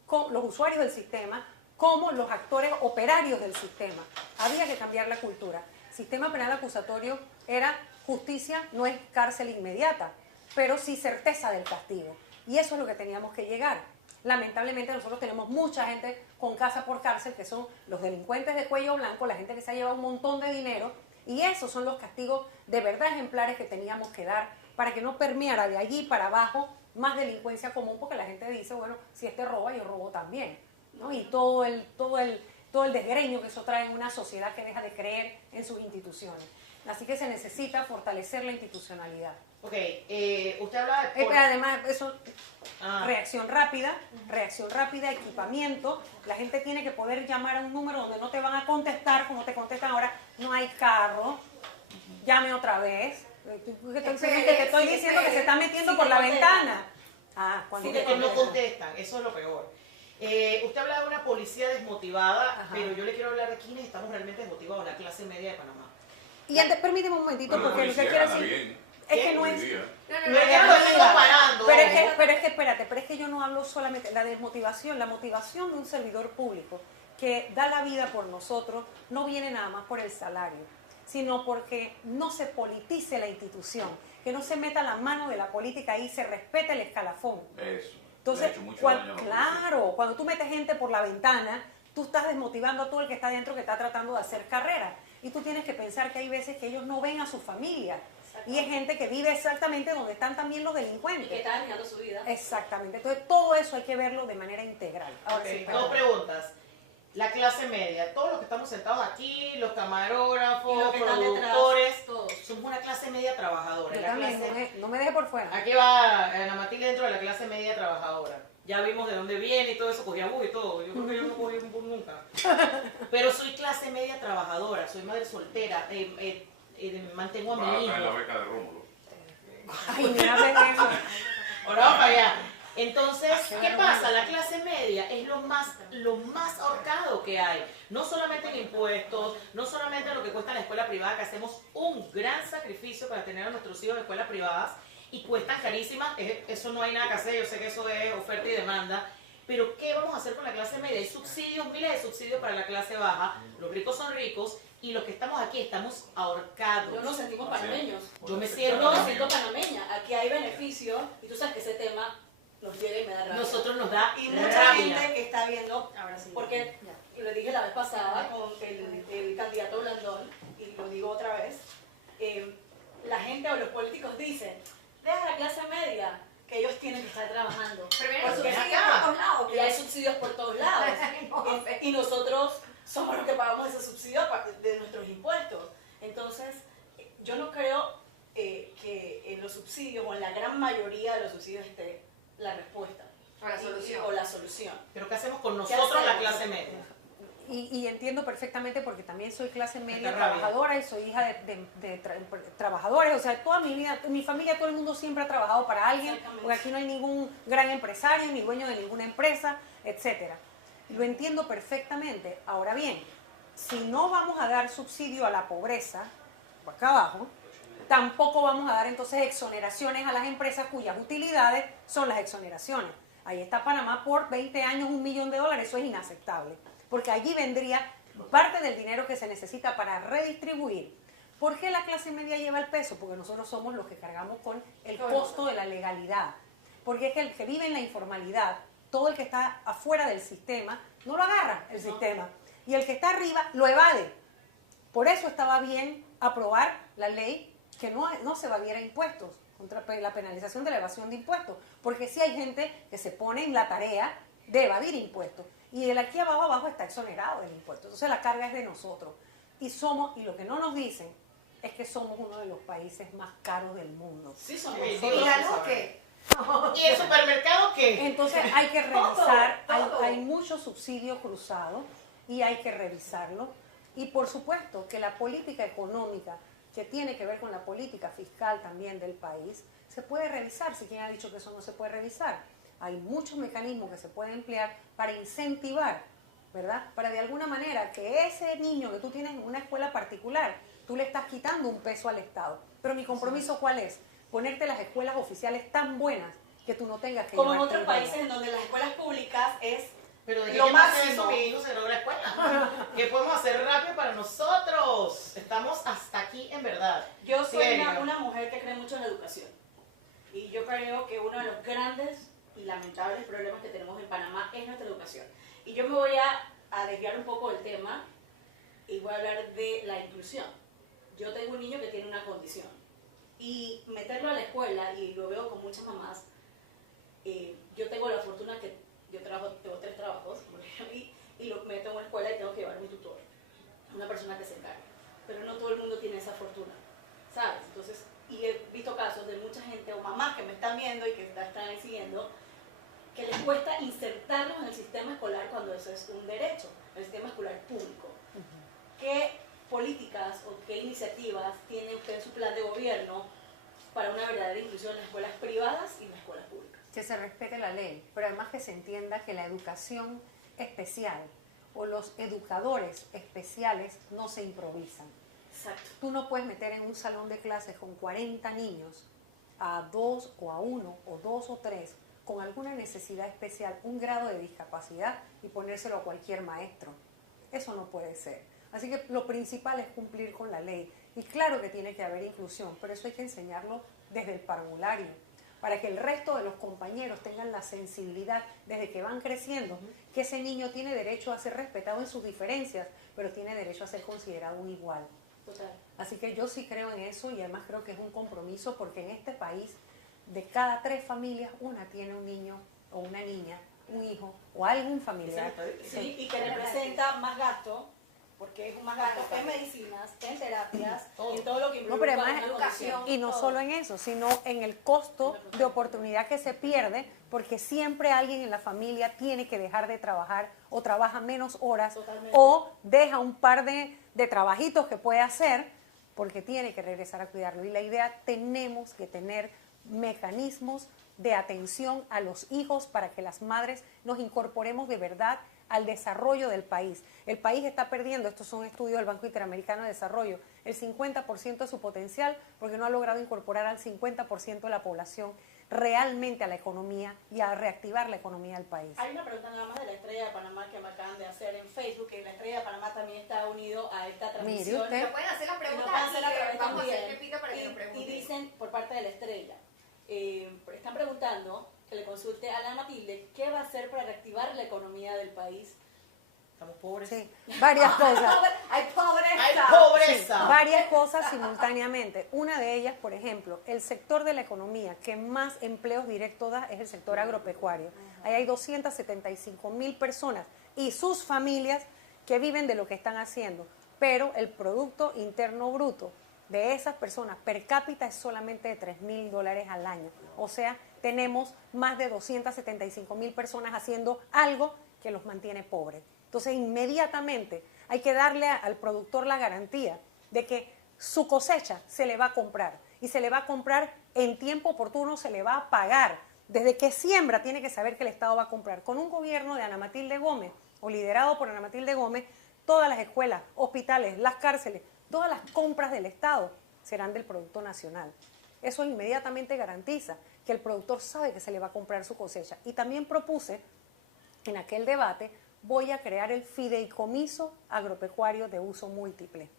los usuarios del sistema, como los actores operarios del sistema. Había que cambiar la cultura. Sistema penal acusatorio era justicia, no es cárcel inmediata, pero sí certeza del castigo. Y eso es lo que teníamos que llegar. Lamentablemente nosotros tenemos mucha gente con casa por cárcel, que son los delincuentes de cuello blanco, la gente que se ha llevado un montón de dinero, y esos son los castigos de verdad ejemplares que teníamos que dar para que no permeara de allí para abajo más delincuencia común, porque la gente dice, bueno, si este roba, yo robo también, ¿no? Y todo el desgreño que eso trae en una sociedad que deja de creer en sus instituciones. Así que se necesita fortalecer la institucionalidad. Ok, usted hablaba de... Pero además, eso, reacción rápida, equipamiento. La gente tiene que poder llamar a un número donde no te van a contestar como te contestan ahora. No hay carro, llame otra vez. Te estoy diciendo que se está metiendo por la ventana. Cuando que no contestan, eso es lo peor. Usted habla de una policía desmotivada, pero yo le quiero hablar de quiénes estamos realmente desmotivados, la clase media de Panamá. Y antes, permíteme un momentito, porque lo que quiero decir es que no es... Pero es que yo no hablo solamente la desmotivación, la motivación de un servidor público que da la vida por nosotros no viene nada más por el salario, sino porque no se politice la institución, que no se meta la mano de la política ahí, se respete el escalafón. Eso. Entonces, cuando tú metes gente por la ventana, tú estás desmotivando a todo el que está adentro que está tratando de hacer carrera. Y tú tienes que pensar que hay veces que ellos no ven a su familia. Y es gente que vive exactamente donde están también los delincuentes. Y que está dañando su vida. Exactamente. Entonces, todo eso hay que verlo de manera integral. Ahora sí, dos preguntas. La clase media, todos los que estamos sentados aquí, los camarógrafos, los productores, todos, somos una clase media trabajadora. Yo también, no me deje por fuera. Aquí va Ana Matilde dentro de la clase media trabajadora. Ya vimos de dónde viene y todo eso, cogía bus y todo. Yo creo que yo no cogí un bus nunca. Pero soy clase media trabajadora, soy madre soltera, mantengo a mi hijo. La beca de Rómulo. Ay, mira, eso. Ahora vamos para allá. Entonces, ¿qué pasa? La clase media es lo más ahorcado que hay. No solamente en impuestos, no solamente en lo que cuesta la escuela privada, que hacemos un gran sacrificio para tener a nuestros hijos en escuelas privadas y cuestan carísimas. Eso no hay nada que hacer, yo sé que eso es oferta y demanda. Pero ¿qué vamos a hacer con la clase media? Hay subsidios, miles de subsidios para la clase baja. Los ricos son ricos y los que estamos aquí estamos ahorcados. Yo nos sentimos panameños. Yo me siento panameña. Aquí hay beneficios y tú sabes que ese tema nos llega y me da rabia. Nosotros nos da y mucha gente que está viendo, porque lo dije la vez pasada con el candidato Blandón, y lo digo otra vez, la gente o los políticos dicen, deja a la clase media, que ellos tienen que estar trabajando. Pero vienen Porque subsidios acá, por todos lados. y hay subsidios por todos lados. No, y nosotros somos los que pagamos ese subsidio de nuestros impuestos. Entonces, yo no creo que en los subsidios o en la gran mayoría de los subsidios esté la respuesta. O la solución. O la solución. Pero ¿qué hacemos con ¿Qué nosotros, la hacemos? clase media? Y entiendo perfectamente porque también soy clase media Esta rabia. trabajadora y soy hija de trabajadores. O sea, toda mi vida, mi familia, todo el mundo siempre ha trabajado para alguien, Exactamente. porque aquí no hay ningún gran empresario, ni dueño de ninguna empresa, etcétera. Lo entiendo perfectamente. Ahora bien, si no vamos a dar subsidio a la pobreza, por acá abajo, tampoco vamos a dar entonces exoneraciones a las empresas cuyas utilidades son las exoneraciones. Ahí está Panamá por 20 años, $1 millón, eso es inaceptable. Porque allí vendría parte del dinero que se necesita para redistribuir. ¿Por qué la clase media lleva el peso? Porque nosotros somos los que cargamos con el costo de la legalidad. Porque es que el que vive en la informalidad, todo el que está afuera del sistema, no lo agarra el sistema. Y el que está arriba lo evade. Por eso estaba bien aprobar la ley que no se evadiera impuestos, contra la penalización de la evasión de impuestos. Porque sí hay gente que se pone en la tarea de evadir impuestos. Y el aquí abajo está exonerado del impuesto. Entonces la carga es de nosotros. Y lo que no nos dicen es que somos uno de los países más caros del mundo. Sí, somos Sí, nosotros. ¿Y la luz qué? ¿Y el supermercado qué? Entonces hay que revisar, todo. hay mucho subsidio cruzado y hay que revisarlo. Y por supuesto que la política económica, que tiene que ver con la política fiscal también del país, se puede revisar. Si quien ha dicho que eso no se puede revisar. Hay muchos mecanismos que se pueden emplear para incentivar, ¿verdad? Para de alguna manera que ese niño que tú tienes en una escuela particular, tú le estás quitando un peso al Estado. Pero mi compromiso, ¿cuál es? Ponerte las escuelas oficiales tan buenas que tú no tengas que Como en llevarte otros el países dinero. en donde las escuelas públicas es Pero de lo qué pasa máximo. eso, mi hijo se graduó de la escuela. ¿Qué podemos hacer rápido para nosotros? Estamos hasta aquí en verdad. Yo soy Serio. una mujer que cree mucho en la educación. Y yo creo que uno de los grandes y lamentables problemas que tenemos en Panamá es nuestra educación. Y yo me voy a desviar un poco del tema y voy a hablar de la inclusión. Yo tengo un niño que tiene una condición. Y meterlo a la escuela, y lo veo con muchas mamás, yo tengo la fortuna que yo tengo 3 trabajos, y lo meto en una escuela y tengo que llevar un tutor, una persona que se encargue. Pero no todo el mundo tiene esa fortuna, ¿sabes? Entonces, y he visto casos de mucha gente o mamás que me están viendo y que están ahí siguiendo, que les cuesta insertarlos en el sistema escolar cuando eso es un derecho, el sistema escolar público. ¿Qué políticas o qué iniciativas tiene usted en su plan de gobierno para una verdadera inclusión en las escuelas privadas y en las escuelas públicas? Que se respete la ley, pero además que se entienda que la educación especial o los educadores especiales no se improvisan. Exacto. Tú no puedes meter en un salón de clases con 40 niños a 2 o a 1 o 2 o 3 con alguna necesidad especial, un grado de discapacidad y ponérselo a cualquier maestro. Eso no puede ser. Así que lo principal es cumplir con la ley. Y claro que tiene que haber inclusión, pero eso hay que enseñarlo desde el parvulario, para que el resto de los compañeros tengan la sensibilidad desde que van creciendo, que ese niño tiene derecho a ser respetado en sus diferencias, pero tiene derecho a ser considerado un igual. Total. Así que yo sí creo en eso y además creo que es un compromiso porque en este país de cada 3 familias, una tiene un niño o una niña, un hijo o algún familiar. Sí, y que representa más gasto, porque es un más gasto en medicinas, en terapias, y en todo lo que No, pero involucra además una condición. y no solo en eso, sino en el costo de oportunidad que se pierde, porque siempre alguien en la familia tiene que dejar de trabajar o trabaja menos horas Totalmente. o deja un par de trabajitos que puede hacer porque tiene que regresar a cuidarlo. Y la idea, tenemos que tener mecanismos de atención a los hijos para que las madres nos incorporemos de verdad al desarrollo del país. El país está perdiendo, estos son estudios del Banco Interamericano de Desarrollo, el 50% de su potencial porque no ha logrado incorporar al 50% de la población realmente a la economía y a reactivar la economía del país. Hay una pregunta nada más de la Estrella de Panamá que me acaban de hacer en Facebook, que la Estrella de Panamá también está unido a esta transmisión. usted. Pero pueden hacer las Y preguntas nos van a hacer a aquí, través vamos a hacer también. repito para que nos Y pregunten. dicen por parte de la Estrella, están preguntando que le consulte a la Matilde qué va a hacer para reactivar la economía del país. Estamos pobres. Sí, varias cosas. Hay pobreza. Hay pobreza. Sí, varias cosas simultáneamente. Una de ellas, por ejemplo, el sector de la economía que más empleos directos da es el sector agropecuario. Ahí hay 275.000 personas y sus familias que viven de lo que están haciendo, pero el Producto Interno Bruto de esas personas per cápita es solamente de $3.000 al año. O sea, tenemos más de 275.000 personas haciendo algo que los mantiene pobres. Entonces, inmediatamente hay que darle al productor la garantía de que su cosecha se le va a comprar y se le va a comprar en tiempo oportuno, se le va a pagar. Desde que siembra tiene que saber que el Estado va a comprar. Con un gobierno de Ana Matilde Gómez o liderado por Ana Matilde Gómez, todas las escuelas, hospitales, las cárceles, todas las compras del Estado serán del Producto Nacional. Eso inmediatamente garantiza que el productor sabe que se le va a comprar su cosecha. Y también propuse en aquel debate, voy a crear el fideicomiso agropecuario de uso múltiple.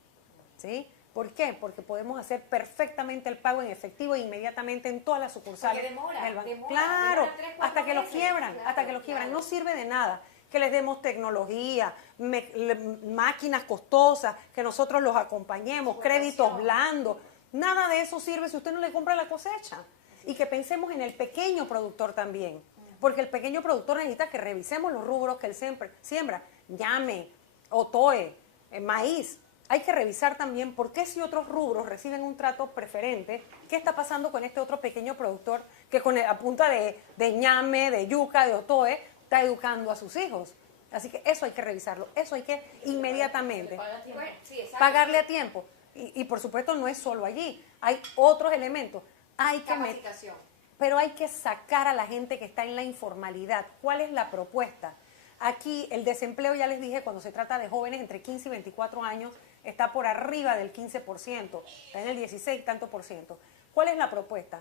¿Sí? ¿Por qué? Porque podemos hacer perfectamente el pago en efectivo inmediatamente en todas las sucursales. Porque demora, del banco. demora, Claro, demora 3, 4 hasta que los meses. quiebran, Claro, hasta que los quiebran. claro. No sirve de nada que les demos tecnología, máquinas costosas, que nosotros los acompañemos, créditos blandos. Nada de eso sirve si usted no le compra la cosecha. Y que pensemos en el pequeño productor también. Porque el pequeño productor necesita que revisemos los rubros que él siembra. Ñame, otoe, maíz. Hay que revisar también por qué si otros rubros reciben un trato preferente, qué está pasando con este otro pequeño productor que a punta de ñame, de yuca, de otoe, está educando a sus hijos. Así que eso hay que revisarlo, eso hay que inmediatamente Bueno, sí, exacto. pagarle a tiempo. Y por supuesto no es solo allí, hay otros elementos. Hay que Capacitación. pero hay que sacar a la gente que está en la informalidad. ¿Cuál es la propuesta? Aquí el desempleo, ya les dije, cuando se trata de jóvenes entre 15 y 24 años, está por arriba del 15%, está en el 16 tanto por ciento. ¿Cuál es la propuesta?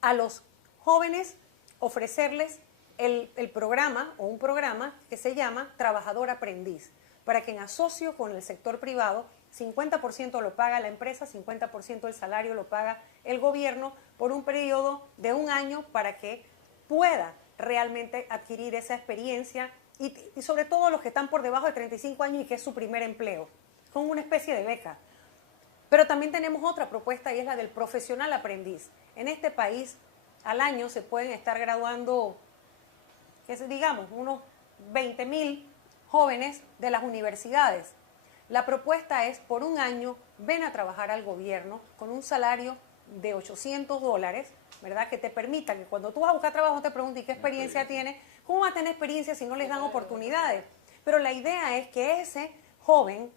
A los jóvenes ofrecerles el programa o un programa que se llama Trabajador Aprendiz, para que en asocio con el sector privado, 50% lo paga la empresa, 50% del salario lo paga el gobierno por un periodo de 1 año para que pueda realmente adquirir esa experiencia y sobre todo los que están por debajo de 35 años y que es su primer empleo, con una especie de beca. Pero también tenemos otra propuesta y es la del profesional aprendiz. En este país al año se pueden estar graduando, digamos, unos 20.000 jóvenes de las universidades. La propuesta es, por 1 año, ven a trabajar al gobierno con un salario de $800, ¿verdad? Que te permita que cuando tú vas a buscar trabajo te pregunten qué experiencia tienes. ¿Cómo va a tener experiencia si no les dan oportunidades? Pero la idea es que ese joven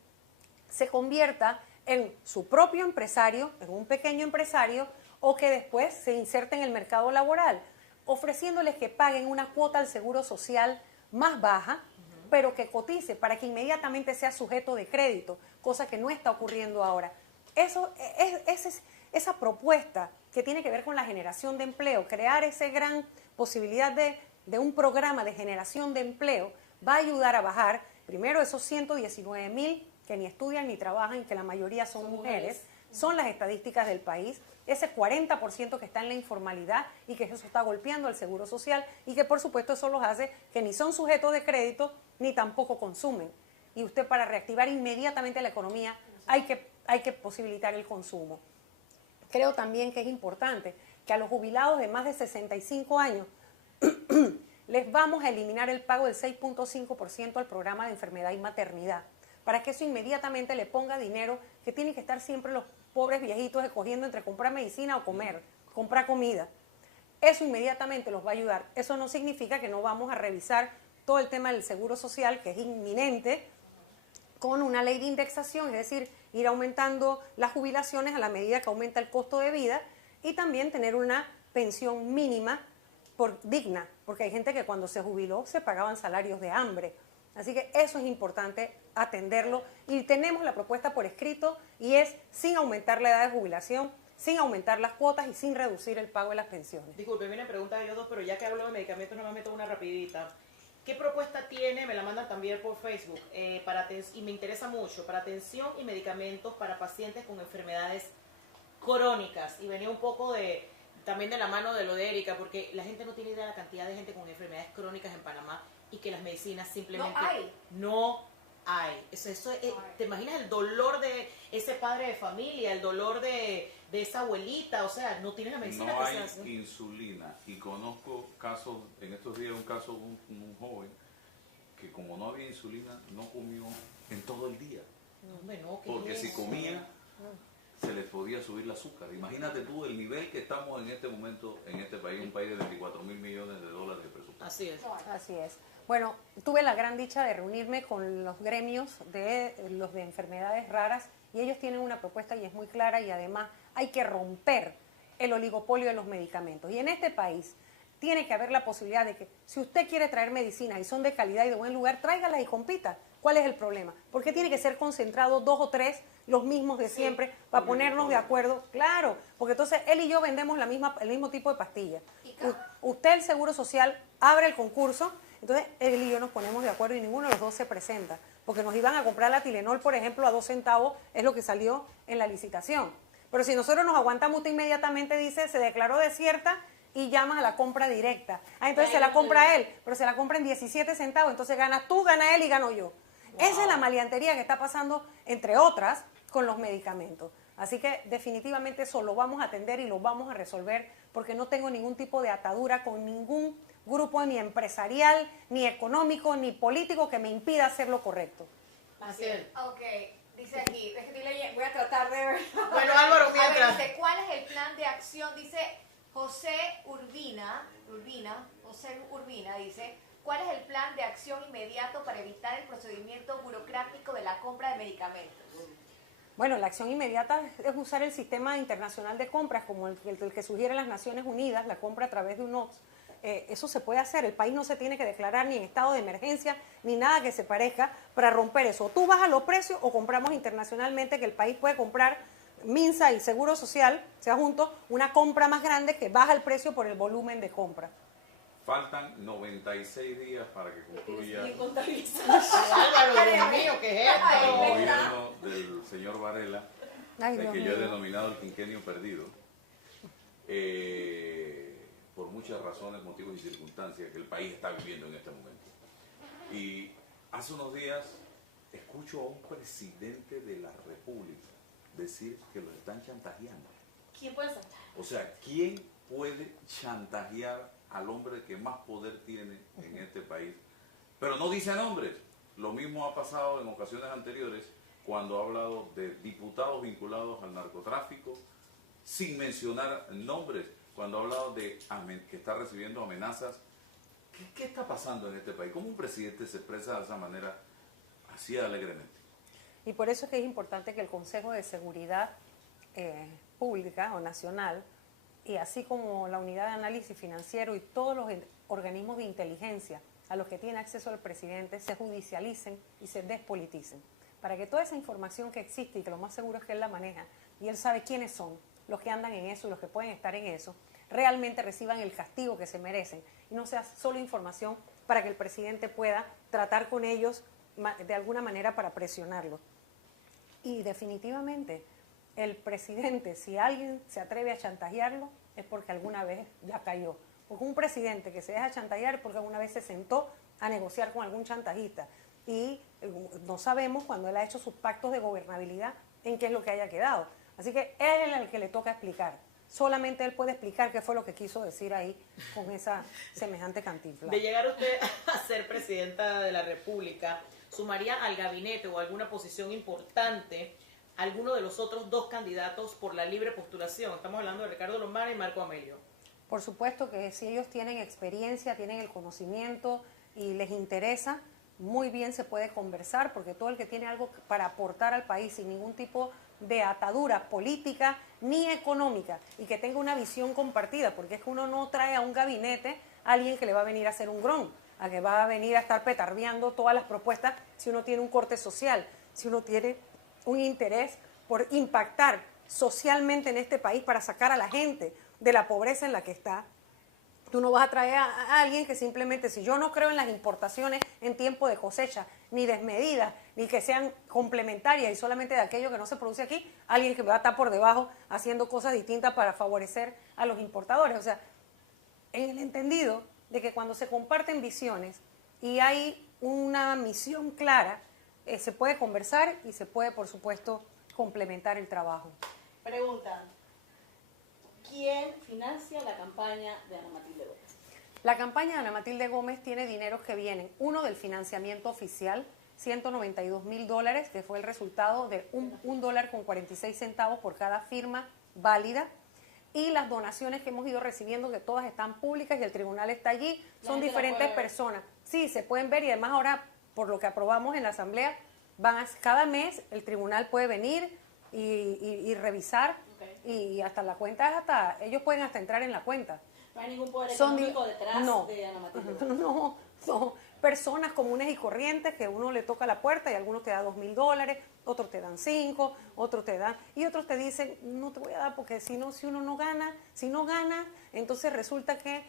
se convierta en su propio empresario, en un pequeño empresario, o que después se inserte en el mercado laboral, ofreciéndoles que paguen una cuota al seguro social más baja, pero que cotice para que inmediatamente sea sujeto de crédito, cosa que no está ocurriendo ahora. Esa propuesta que tiene que ver con la generación de empleo, crear esa gran posibilidad de un programa de generación de empleo, va a ayudar a bajar, primero, esos 119.000 que ni estudian ni trabajan, que la mayoría son mujeres, son las estadísticas del país, ese 40% que está en la informalidad y que eso está golpeando al seguro social y que por supuesto eso los hace que ni son sujetos de crédito ni tampoco consumen. Y usted, para reactivar inmediatamente la economía hay que posibilitar el consumo. Creo también que es importante que a los jubilados de más de 65 años les vamos a eliminar el pago del 6.5% al programa de enfermedad y maternidad, para que eso inmediatamente le ponga dinero que tienen que estar siempre los pobres viejitos escogiendo entre comprar medicina o comprar comida. Eso inmediatamente los va a ayudar. Eso no significa que no vamos a revisar todo el tema del seguro social, que es inminente, con una ley de indexación, es decir, ir aumentando las jubilaciones a la medida que aumenta el costo de vida y también tener una pensión mínima digna, porque hay gente que cuando se jubiló se pagaban salarios de hambre. Así que eso es importante atenderlo y tenemos la propuesta por escrito y es sin aumentar la edad de jubilación, sin aumentar las cuotas y sin reducir el pago de las pensiones. Disculpe, vienen preguntas de ellos dos, pero ya que hablo de medicamentos, no me meto una rapidita. ¿Qué propuesta tiene? Me la mandan también por Facebook y me interesa mucho, para atención y medicamentos para pacientes con enfermedades crónicas. Y venía un poco también de la mano de lo de Erika, porque la gente no tiene idea de la cantidad de gente con enfermedades crónicas en Panamá y que las medicinas simplemente no hay. ¿Te imaginas el dolor de ese padre de familia, el dolor de esa abuelita? O sea, no tiene la medicina No que hay se hace. insulina. Y conozco casos, en estos días un caso de un joven que como no había insulina, no comió en todo el día. No, hombre, no, ¿qué Porque es si eso? comía, se les podía subir el azúcar. Imagínate tú el nivel que estamos en este momento en este país, un país de 24 mil millones de dólares de presupuesto. Así es. Así es. Bueno, tuve la gran dicha de reunirme con los gremios de los de enfermedades raras y ellos tienen una propuesta y es muy clara y además hay que romper el oligopolio de los medicamentos. Y en este país tiene que haber la posibilidad de que si usted quiere traer medicinas y son de calidad y de buen lugar, tráigalas y compita. ¿Cuál es el problema? ¿Por qué tiene que ser concentrado 2 o 3, los mismos de siempre, para ponernos de acuerdo? Claro, porque entonces él y yo vendemos el mismo tipo de pastillas. Usted, el Seguro Social, abre el concurso, entonces él y yo nos ponemos de acuerdo y ninguno de los dos se presenta, porque nos iban a comprar la Tilenol, por ejemplo, a 2 centavos, es lo que salió en la licitación. Pero si nosotros nos aguantamos, usted inmediatamente dice, se declaró desierta y llamas a la compra directa. Ah, entonces se la compra él, pero se la compra en 17 centavos, entonces ganas tú, gana él y gano yo. Esa es la maleantería que está pasando, entre otras, con los medicamentos. Así que definitivamente eso lo vamos a atender y lo vamos a resolver porque no tengo ningún tipo de atadura con ningún grupo ni empresarial, ni económico, ni político que me impida hacer lo correcto. Así es. Ok, dice aquí, es que estoy leyendo, voy a tratar de ver. Bueno, Álvaro, A mientras. ver, dice, ¿cuál es el plan de acción? Dice José Urbina, dice, ¿cuál es el plan de acción inmediato para evitar el procedimiento burocrático de la compra de medicamentos? Bueno, la acción inmediata es usar el sistema internacional de compras como el que sugieren las Naciones Unidas, la compra a través de un OPS. Eso se puede hacer, el país no se tiene que declarar ni en estado de emergencia ni nada que se parezca para romper eso. Tú bajas los precios o compramos internacionalmente, que el país puede comprar Minsa y Seguro Social, sea juntos, una compra más grande que baja el precio por el volumen de compra. Faltan 96 días para que concluya el Álvaro, Dios mío, ¿qué es esto? gobierno del señor Varela, Ay, el Dios que yo he mío. denominado el quinquenio perdido, por muchas razones, motivos y circunstancias que el país está viviendo en este momento. Y hace unos días escucho a un presidente de la República decir que lo están chantajeando. ¿Quién puede saltar? O sea, ¿quién puede chantajear al hombre que más poder tiene en este país? Pero no dice nombres. Lo mismo ha pasado en ocasiones anteriores cuando ha hablado de diputados vinculados al narcotráfico, sin mencionar nombres, cuando ha hablado de que está recibiendo amenazas. ¿Qué está pasando en este país? ¿Cómo un presidente se expresa de esa manera así alegremente? Y por eso es que es importante que el Consejo de Seguridad Pública o Nacional, y así como la Unidad de Análisis Financiero y todos los organismos de inteligencia a los que tiene acceso el presidente, se judicialicen y se despoliticen, para que toda esa información que existe y que lo más seguro es que él la maneja y él sabe quiénes son los que andan en eso y los que pueden estar en eso, realmente reciban el castigo que se merecen y no sea solo información para que el presidente pueda tratar con ellos de alguna manera para presionarlos. Y definitivamente el presidente, si alguien se atreve a chantajearlo, es porque alguna vez ya cayó. Porque un presidente que se deja chantajear es porque alguna vez se sentó a negociar con algún chantajista. Y no sabemos cuando él ha hecho sus pactos de gobernabilidad en qué es lo que haya quedado. Así que él es el que le toca explicar. Solamente él puede explicar qué fue lo que quiso decir ahí con esa semejante cantinflada. De llegar usted a ser presidenta de la República, ¿sumaría al gabinete o alguna posición importante alguno de los otros 2 candidatos por la libre postulación? Estamos hablando de Ricardo Lombana y Marco Amelio. Por supuesto que si ellos tienen experiencia, tienen el conocimiento y les interesa, muy bien se puede conversar, porque todo el que tiene algo para aportar al país sin ningún tipo de atadura política ni económica y que tenga una visión compartida, porque es que uno no trae a un gabinete a alguien que le va a venir a hacer un grón, a que va a venir a estar petardeando todas las propuestas si uno tiene un corte social, si uno tiene un interés por impactar socialmente en este país para sacar a la gente de la pobreza en la que está. Tú no vas a traer a alguien que simplemente, si yo no creo en las importaciones en tiempo de cosecha, ni desmedidas, ni que sean complementarias y solamente de aquello que no se produce aquí, alguien que va a estar por debajo haciendo cosas distintas para favorecer a los importadores. O sea, en el entendido de que cuando se comparten visiones y hay una misión clara, se puede conversar y se puede, por supuesto, complementar el trabajo. Pregunta, ¿quién financia la campaña de Ana Matilde Gómez? La campaña de Ana Matilde Gómez tiene dineros que vienen, uno del financiamiento oficial, $192,000, que fue el resultado de un dólar con 46 centavos por cada firma válida, y las donaciones que hemos ido recibiendo, que todas están públicas y el tribunal está allí, son diferentes personas. Sí, se pueden ver y además ahora, por lo que aprobamos en la asamblea, cada mes el tribunal puede venir y revisar, y hasta la cuenta, ellos pueden hasta entrar en la cuenta. No hay ningún poder económico detrás de Ana Matilde Gómez. No, personas comunes y corrientes que uno le toca la puerta y algunos te dan $2,000, otros te dan 5, otros te dan, y otros te dicen, no te voy a dar porque si uno no gana, entonces resulta que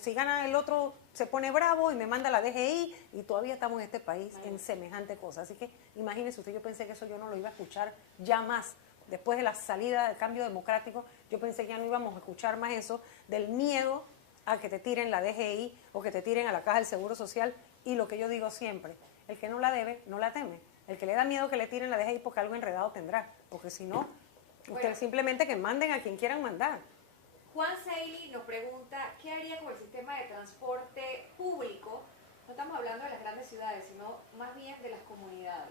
si gana el otro se pone bravo y me manda la DGI, y todavía estamos en este país en semejante cosa. Así que imagínese usted, yo pensé que eso yo no lo iba a escuchar ya más. Después de la salida del cambio democrático, yo pensé que ya no íbamos a escuchar más eso, del miedo a que te tiren la DGI o que te tiren a la Caja del Seguro Social. Y lo que yo digo siempre, el que no la debe, no la teme. El que le da miedo que le tiren la DGI porque algo enredado tendrá. Porque si no, ustedes simplemente que manden a quien quieran mandar. Juan Seili nos pregunta, ¿qué haría con el sistema de transporte público? No estamos hablando de las grandes ciudades, sino más bien de las comunidades.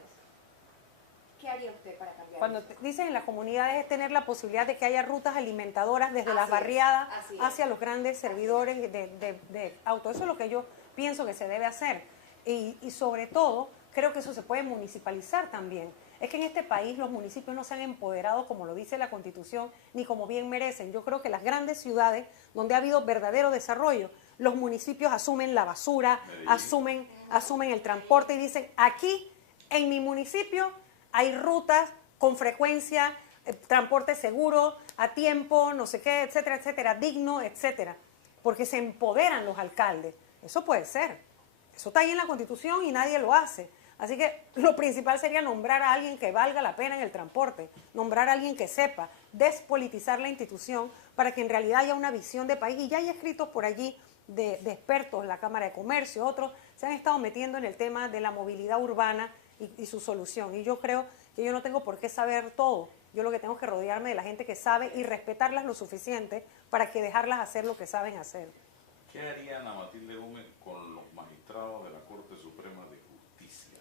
¿Qué haría usted para cambiar Cuando eso? dicen en las comunidades es tener la posibilidad de que haya rutas alimentadoras desde las barriadas hacia los grandes servidores de autos. Eso es lo que yo pienso que se debe hacer. Y sobre todo, creo que eso se puede municipalizar también. Es que en este país los municipios no se han empoderado como lo dice la Constitución, ni como bien merecen. Yo creo que las grandes ciudades, donde ha habido verdadero desarrollo, los municipios asumen la basura, asumen el transporte y dicen, aquí, en mi municipio, hay rutas con frecuencia, transporte seguro, a tiempo, no sé qué, etcétera, etcétera, digno, etcétera. Porque se empoderan los alcaldes. Eso puede ser. Eso está ahí en la Constitución y nadie lo hace. Así que lo principal sería nombrar a alguien que valga la pena en el transporte, nombrar a alguien que sepa, despolitizar la institución para que en realidad haya una visión de país. Y ya hay escritos por allí de expertos, la Cámara de Comercio, otros, se han estado metiendo en el tema de la movilidad urbana y su solución. Y yo creo que yo no tengo por qué saber todo. Yo lo que tengo es que rodearme de la gente que sabe y respetarlas lo suficiente para que dejarlas hacer lo que saben hacer. ¿Qué haría Ana Matilde Gómez con los magistrados de la Corte Suprema de Justicia?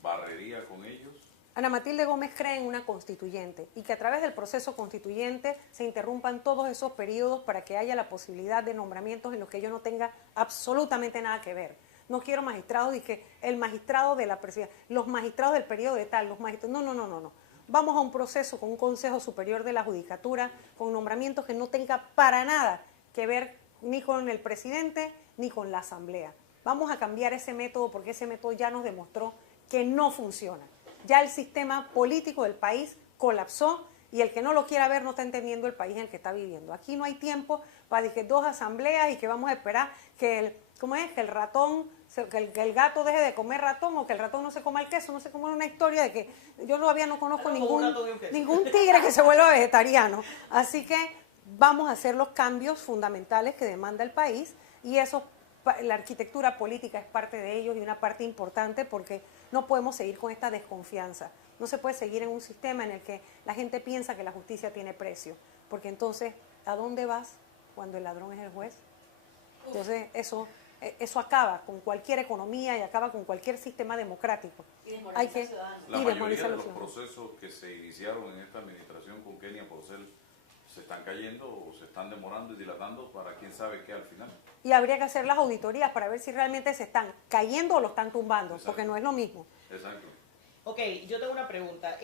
¿Barrería con ellos? Ana Matilde Gómez cree en una constituyente y que a través del proceso constituyente se interrumpan todos esos periodos para que haya la posibilidad de nombramientos en los que yo no tenga absolutamente nada que ver. No quiero magistrados y que el magistrado de la presidencia, los magistrados del periodo de tal, los magistrados, no. Vamos a un proceso con un Consejo Superior de la Judicatura, con nombramientos que no tenga para nada que ver ni con el presidente ni con la Asamblea. Vamos a cambiar ese método porque ese método ya nos demostró que no funciona. Ya el sistema político del país colapsó y el que no lo quiera ver no está entendiendo el país en el que está viviendo. Aquí no hay tiempo para que 2 asambleas y que vamos a esperar que el ratón, que el gato deje de comer ratón o que el ratón no se coma el queso. No sé cómo es una historia de que yo todavía no conozco ningún tigre que se vuelva vegetariano. Así que vamos a hacer los cambios fundamentales que demanda el país y eso, la arquitectura política es parte de ellos y una parte importante porque no podemos seguir con esta desconfianza. No se puede seguir en un sistema en el que la gente piensa que la justicia tiene precio, porque entonces, ¿a dónde vas cuando el ladrón es el juez? Entonces, eso acaba con cualquier economía y acaba con cualquier sistema democrático. Y desmoraliza al ciudadano. La mayoría de los procesos que se iniciaron en esta administración con Kenia Porcel se están cayendo o se están demorando y dilatando para quién sabe qué al final. Y habría que hacer las auditorías para ver si realmente se están cayendo o lo están tumbando, Exacto. porque no es lo mismo. Exacto. Ok, yo tengo una pregunta.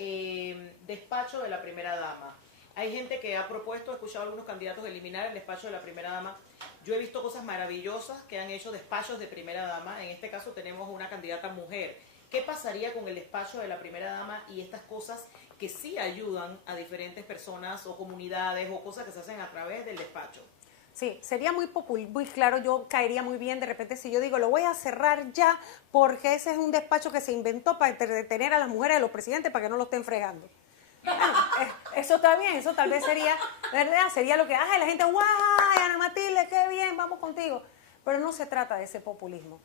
Despacho de la primera dama. Hay gente que ha propuesto, he escuchado a algunos candidatos eliminar el despacho de la primera dama. Yo he visto cosas maravillosas que han hecho despachos de primera dama. En este caso tenemos una candidata mujer. ¿Qué pasaría con el despacho de la primera dama y estas cosas que sí ayudan a diferentes personas o comunidades o cosas que se hacen a través del despacho? Sí, sería muy claro, yo caería muy bien de repente si yo digo, lo voy a cerrar ya porque ese es un despacho que se inventó para detener a las mujeres de los presidentes para que no lo estén fregando. Eso está bien, eso tal vez sería, ¿verdad? Sería lo que hace la gente, ¡guay, Ana Matilde, qué bien, vamos contigo! Pero no se trata de ese populismo.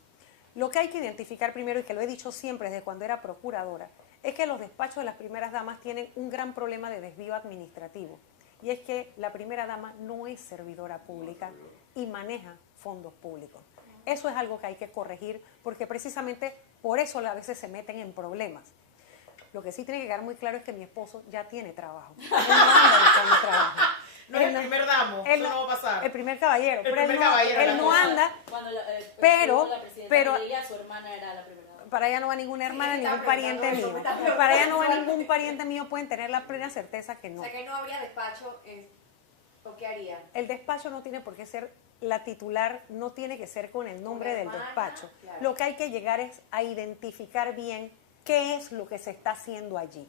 Lo que hay que identificar primero, y que lo he dicho siempre desde cuando era procuradora, es que los despachos de las primeras damas tienen un gran problema de desvío administrativo. Y es que la primera dama no es servidora pública y maneja fondos públicos. Eso es algo que hay que corregir, porque precisamente por eso a veces se meten en problemas. Lo que sí tiene que quedar muy claro es que mi esposo ya tiene trabajo. Él no anda buscando trabajo. No es el primer damo, Él eso no va a pasar. El primer caballero. El pero primer él no, caballero, él la no cosa. anda, Cuando pero- la presidenta pero- de ella, su hermana era la primera dama. para allá no va ninguna hermana, Sí, ningún estaba pariente preguntando mío. eso, me estaba Para allá no va preguntando ningún pariente mío, pueden tener la plena certeza que no. O sea que no habría despacho, ¿o qué harían? El despacho no tiene por qué ser la titular, no tiene que ser con el nombre Una del hermana, despacho. claro. Lo que hay que llegar es a identificar bien qué es lo que se está haciendo allí,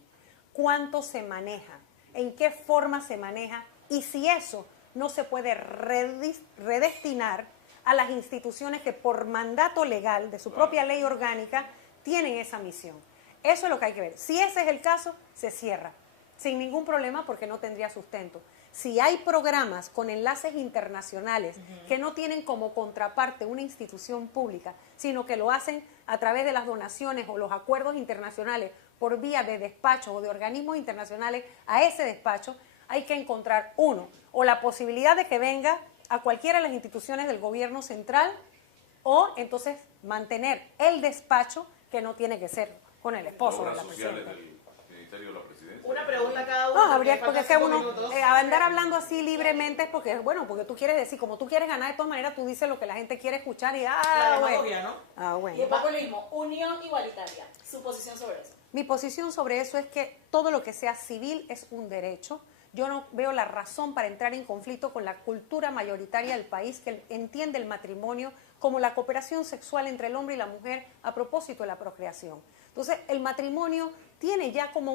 cuánto se maneja, en qué forma se maneja y si eso no se puede redestinar a las instituciones que por mandato legal de su propia ley orgánica tienen esa misión. Eso es lo que hay que ver. Si ese es el caso, se cierra sin ningún problema porque no tendría sustento. Si hay programas con enlaces internacionales que no tienen como contraparte una institución pública, sino que lo hacen a través de las donaciones o los acuerdos internacionales por vía de despachos o de organismos internacionales a ese despacho, hay que encontrar uno, o la posibilidad de que venga a cualquiera de las instituciones del gobierno central, o entonces mantener el despacho que no tiene que ser con el esposo de Obras la sociales presidenta. del Ministerio de la Presidencia. Una pregunta cada uno. No, habría, porque es que faltan uno 5 minutos. andar hablando así libremente es porque, bueno, porque tú quieres decir, como tú quieres ganar de todas maneras, tú dices lo que la gente quiere escuchar y La bueno. demagogia, ¿no? Ah, Y bueno. el populismo, unión igualitaria. Su posición sobre eso. Mi posición sobre eso es que todo lo que sea civil es un derecho. Yo no veo la razón para entrar en conflicto con la cultura mayoritaria del país que entiende el matrimonio como la cooperación sexual entre el hombre y la mujer a propósito de la procreación. Entonces, el matrimonio tiene ya como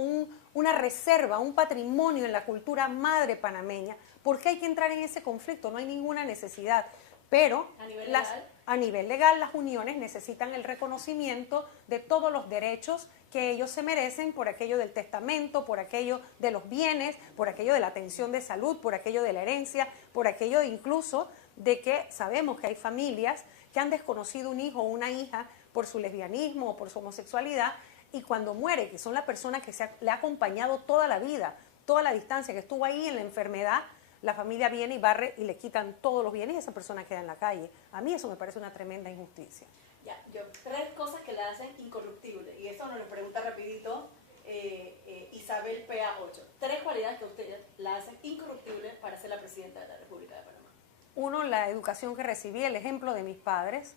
una reserva, un patrimonio en la cultura madre panameña. ¿Por qué hay que entrar en ese conflicto? No hay ninguna necesidad. Pero ¿A nivel legal? a nivel legal las uniones necesitan el reconocimiento de todos los derechos que ellos se merecen por aquello del testamento, por aquello de los bienes, por aquello de la atención de salud, por aquello de la herencia, por aquello incluso de que sabemos que hay familias que han desconocido un hijo o una hija por su lesbianismo o por su homosexualidad y cuando muere, que son la persona que le ha acompañado toda la vida, toda la distancia, que estuvo ahí en la enfermedad, la familia viene y barre y le quitan todos los bienes y esa persona queda en la calle. A mí eso me parece una tremenda injusticia. Ya, tres cosas que la hacen incorruptible. Y eso nos lo pregunta rapidito Isabel PA8. Tres cualidades que usted la hacen incorruptible para ser la presidenta de la República de Panamá. Uno, la educación que recibí, el ejemplo de mis padres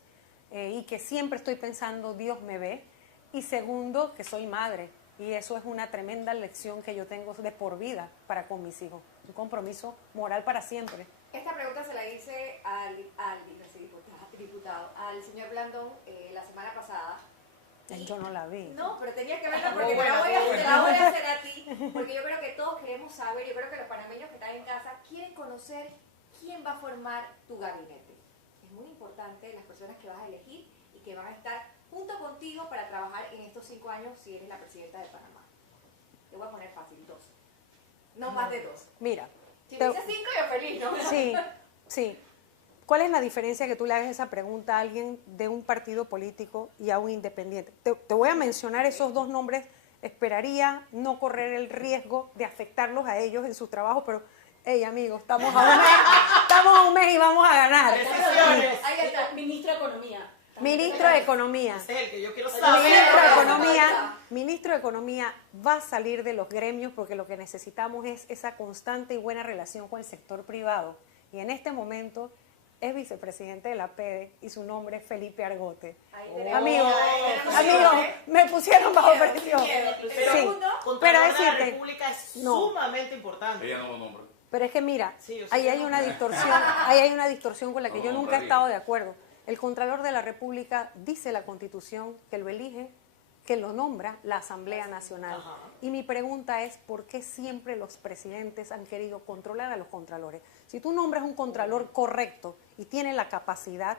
y que siempre estoy pensando, Dios me ve. Y segundo, que soy madre y eso es una tremenda lección que yo tengo de por vida para con mis hijos. Un compromiso moral para siempre. Esta pregunta se la hice al diputado, al señor Blandón la semana pasada. Yo no la vi. No, pero tenía que verla Muy porque buena, muy te buena. la voy a hacer a ti. Porque yo creo que todos queremos saber, yo creo que los panameños que están en casa quieren conocer quién va a formar tu gabinete. Es muy importante las personas que vas a elegir y que van a estar junto contigo para trabajar en estos 5 años si eres la presidenta de Panamá. Te voy a poner fácil, 2. No más de 2. Mira, Si te- me dices 5, yo feliz, ¿no? sí, sí. ¿Cuál es la diferencia que tú le hagas esa pregunta a alguien de un partido político y a un independiente? Te voy a mencionar esos dos nombres. Esperaría no correr el riesgo de afectarlos a ellos en su trabajo, pero, hey, amigos, estamos a un mes y vamos a ganar. Decisiones. Ahí está. Ministro de Economía. Ministro de Economía. Ese es el que yo quiero Ministro saber. de Eso, Economía, ministro de Economía va a salir de los gremios porque lo que necesitamos es esa constante y buena relación con el sector privado. Y en este momento es vicepresidente de la PEDE y su nombre es Felipe Argote. Ahí tenemos- Amigos, ahí tenemos- amigos, me pusieron bajo Miedo, presión. miedo. Pero, Sí, Contralor pero de la decirte, República es no. sumamente importante. Ella no lo nombra. pero es que mira, Sí, yo sé ahí que hay no. una distorsión, ahí hay una distorsión con la que No, yo nunca he hombraría. estado de acuerdo. El Contralor de la República dice la Constitución que lo elige, que lo nombra la Asamblea Nacional. Ajá. Y mi pregunta es, ¿por qué siempre los presidentes han querido controlar a los contralores? Si tú nombras un contralor correcto y tiene la capacidad,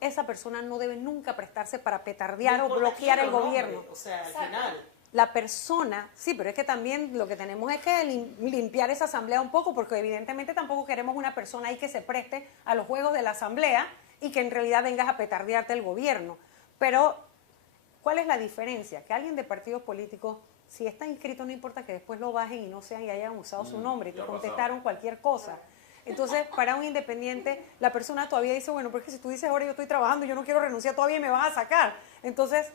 esa persona no debe nunca prestarse para petardear No o importa bloquear quién el lo nombre, gobierno. O sea, al Exacto. final. La persona, sí, pero es que también lo que tenemos es que limpiar esa asamblea un poco, porque evidentemente tampoco queremos una persona ahí que se preste a los juegos de la asamblea y que en realidad vengas a petardearte el gobierno. Pero, ¿cuál es la diferencia? Que alguien de partido político, si está inscrito, no importa que después lo bajen y no sean y hayan usado su nombre, que ya ha contestaron cualquier cosa. Entonces, para un independiente, la persona todavía dice, bueno, porque si tú dices ahora yo estoy trabajando, yo no quiero renunciar todavía y me van a sacar. Entonces,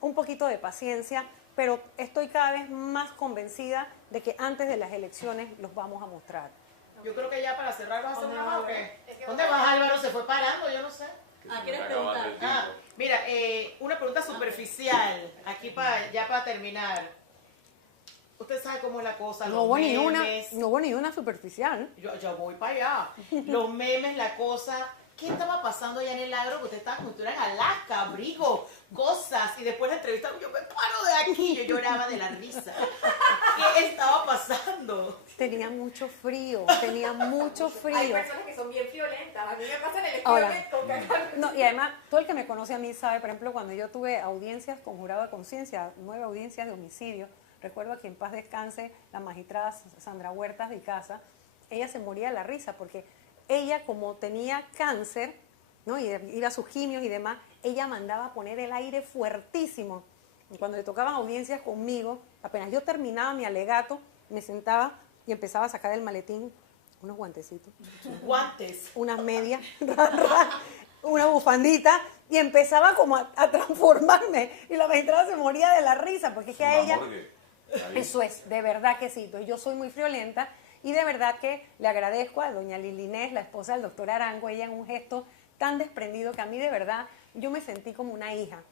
un poquito de paciencia, pero estoy cada vez más convencida de que antes de las elecciones los vamos a mostrar. Yo creo que ya para cerrar vas a hacer una más o qué. Es que ¿Dónde vas, Álvaro? Se fue parando, yo no sé. Que se Ah, nos ¿quieres está acabando preguntar? el tiempo. Mira, una pregunta superficial, aquí ya para terminar. Usted sabe cómo es la cosa, No los hubo ni memes. una superficial. Yo voy para allá. Los memes, la cosa. ¿Qué estaba pasando allá en el agro? Que usted estaba con en Alaska, abrigo, cosas. Y después de la entrevista, yo me paro de aquí. Yo lloraba de la risa. ¿Qué estaba pasando? Tenía mucho frío, tenía mucho Hay frío. personas que son bien violentas. A mí me pasa en el Ahora, estudio que tocan. No, y además, todo el que me conoce a mí sabe, por ejemplo, cuando yo tuve audiencias con jurado de conciencia, 9 audiencias de homicidio, recuerdo que en paz descanse la magistrada Sandra Huertas de Icaza, ella se moría de la risa porque ella, como tenía cáncer, ¿no? Y iba a sus quimios y demás, ella mandaba a poner el aire fuertísimo. Y cuando le tocaban audiencias conmigo, apenas yo terminaba mi alegato, me sentaba y empezaba a sacar del maletín unos guantecitos, Guantes. unas medias, una bufandita, y empezaba como a transformarme. Y la magistrada se moría de la risa, porque es que a Una ella... morgue. Ahí. Eso es, de verdad que sí. Entonces, yo soy muy friolenta y de verdad que le agradezco a doña Lilinés, la esposa del doctor Arango, ella en un gesto tan desprendido que a mí de verdad yo me sentí como una hija.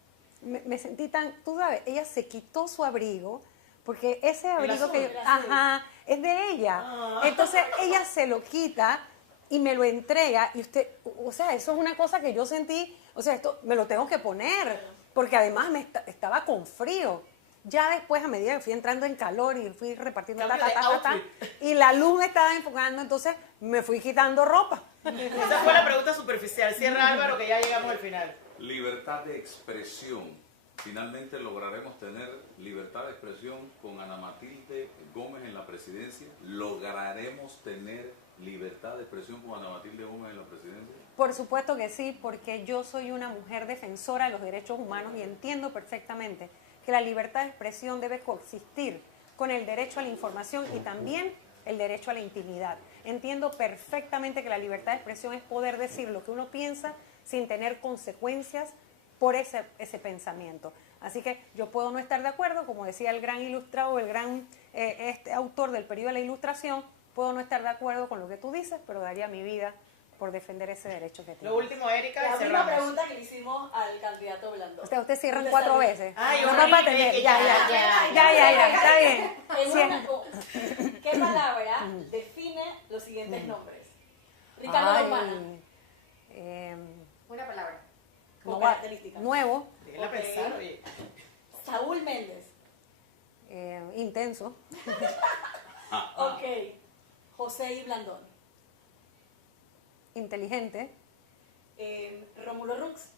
Me sentí tan, tú sabes, ella se quitó su abrigo, porque ese abrigo azul, que el azul. ajá, es de ella. Entonces ella se lo quita y me lo entrega y usted, o sea, eso es una cosa que yo sentí, o sea, esto me lo tengo que poner, porque además estaba con frío. Ya después, a medida que fui entrando en calor y fui repartiendo Cambio de outfit. y la luz me estaba enfocando, entonces me fui quitando ropa. Esa fue la pregunta superficial. Cierra, Álvaro, que ya llegamos al final. Libertad de expresión. Finalmente lograremos tener libertad de expresión con Ana Matilde Gómez en la presidencia. ¿Lograremos tener libertad de expresión con Ana Matilde Gómez en la presidencia? Por supuesto que sí, porque yo soy una mujer defensora de los derechos humanos y entiendo perfectamente que la libertad de expresión debe coexistir con el derecho a la información y también el derecho a la intimidad. Entiendo perfectamente que la libertad de expresión es poder decir lo que uno piensa sin tener consecuencias por ese pensamiento. Así que yo puedo no estar de acuerdo, como decía el gran ilustrado, el gran autor del periodo de la Ilustración, puedo no estar de acuerdo con lo que tú dices, pero daría mi vida por defender ese derecho que Lo tengo. último, Erika, La y última cerramos. pregunta que le hicimos al candidato Blandón. Ustedes cierran ¿Dónde 4 salió? veces. Ay, No horrible, para tener. que Ya, está bien. En Sí. ¿Qué palabra define los siguientes nombres? Ricardo Ay, Romana. Una palabra. Con no, características. nuevo, Déjela Ok. pensar, oye. Saúl Méndez. intenso, Ok. José y Blandón. inteligente, Rómulo Rux.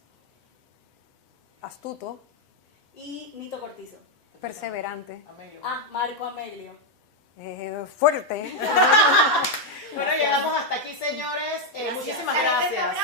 astuto, Y Nito Cortizo. perseverante, Amelio. Marco Amelio. fuerte. Bueno, llegamos hasta aquí, señores. Muchísimas gracias.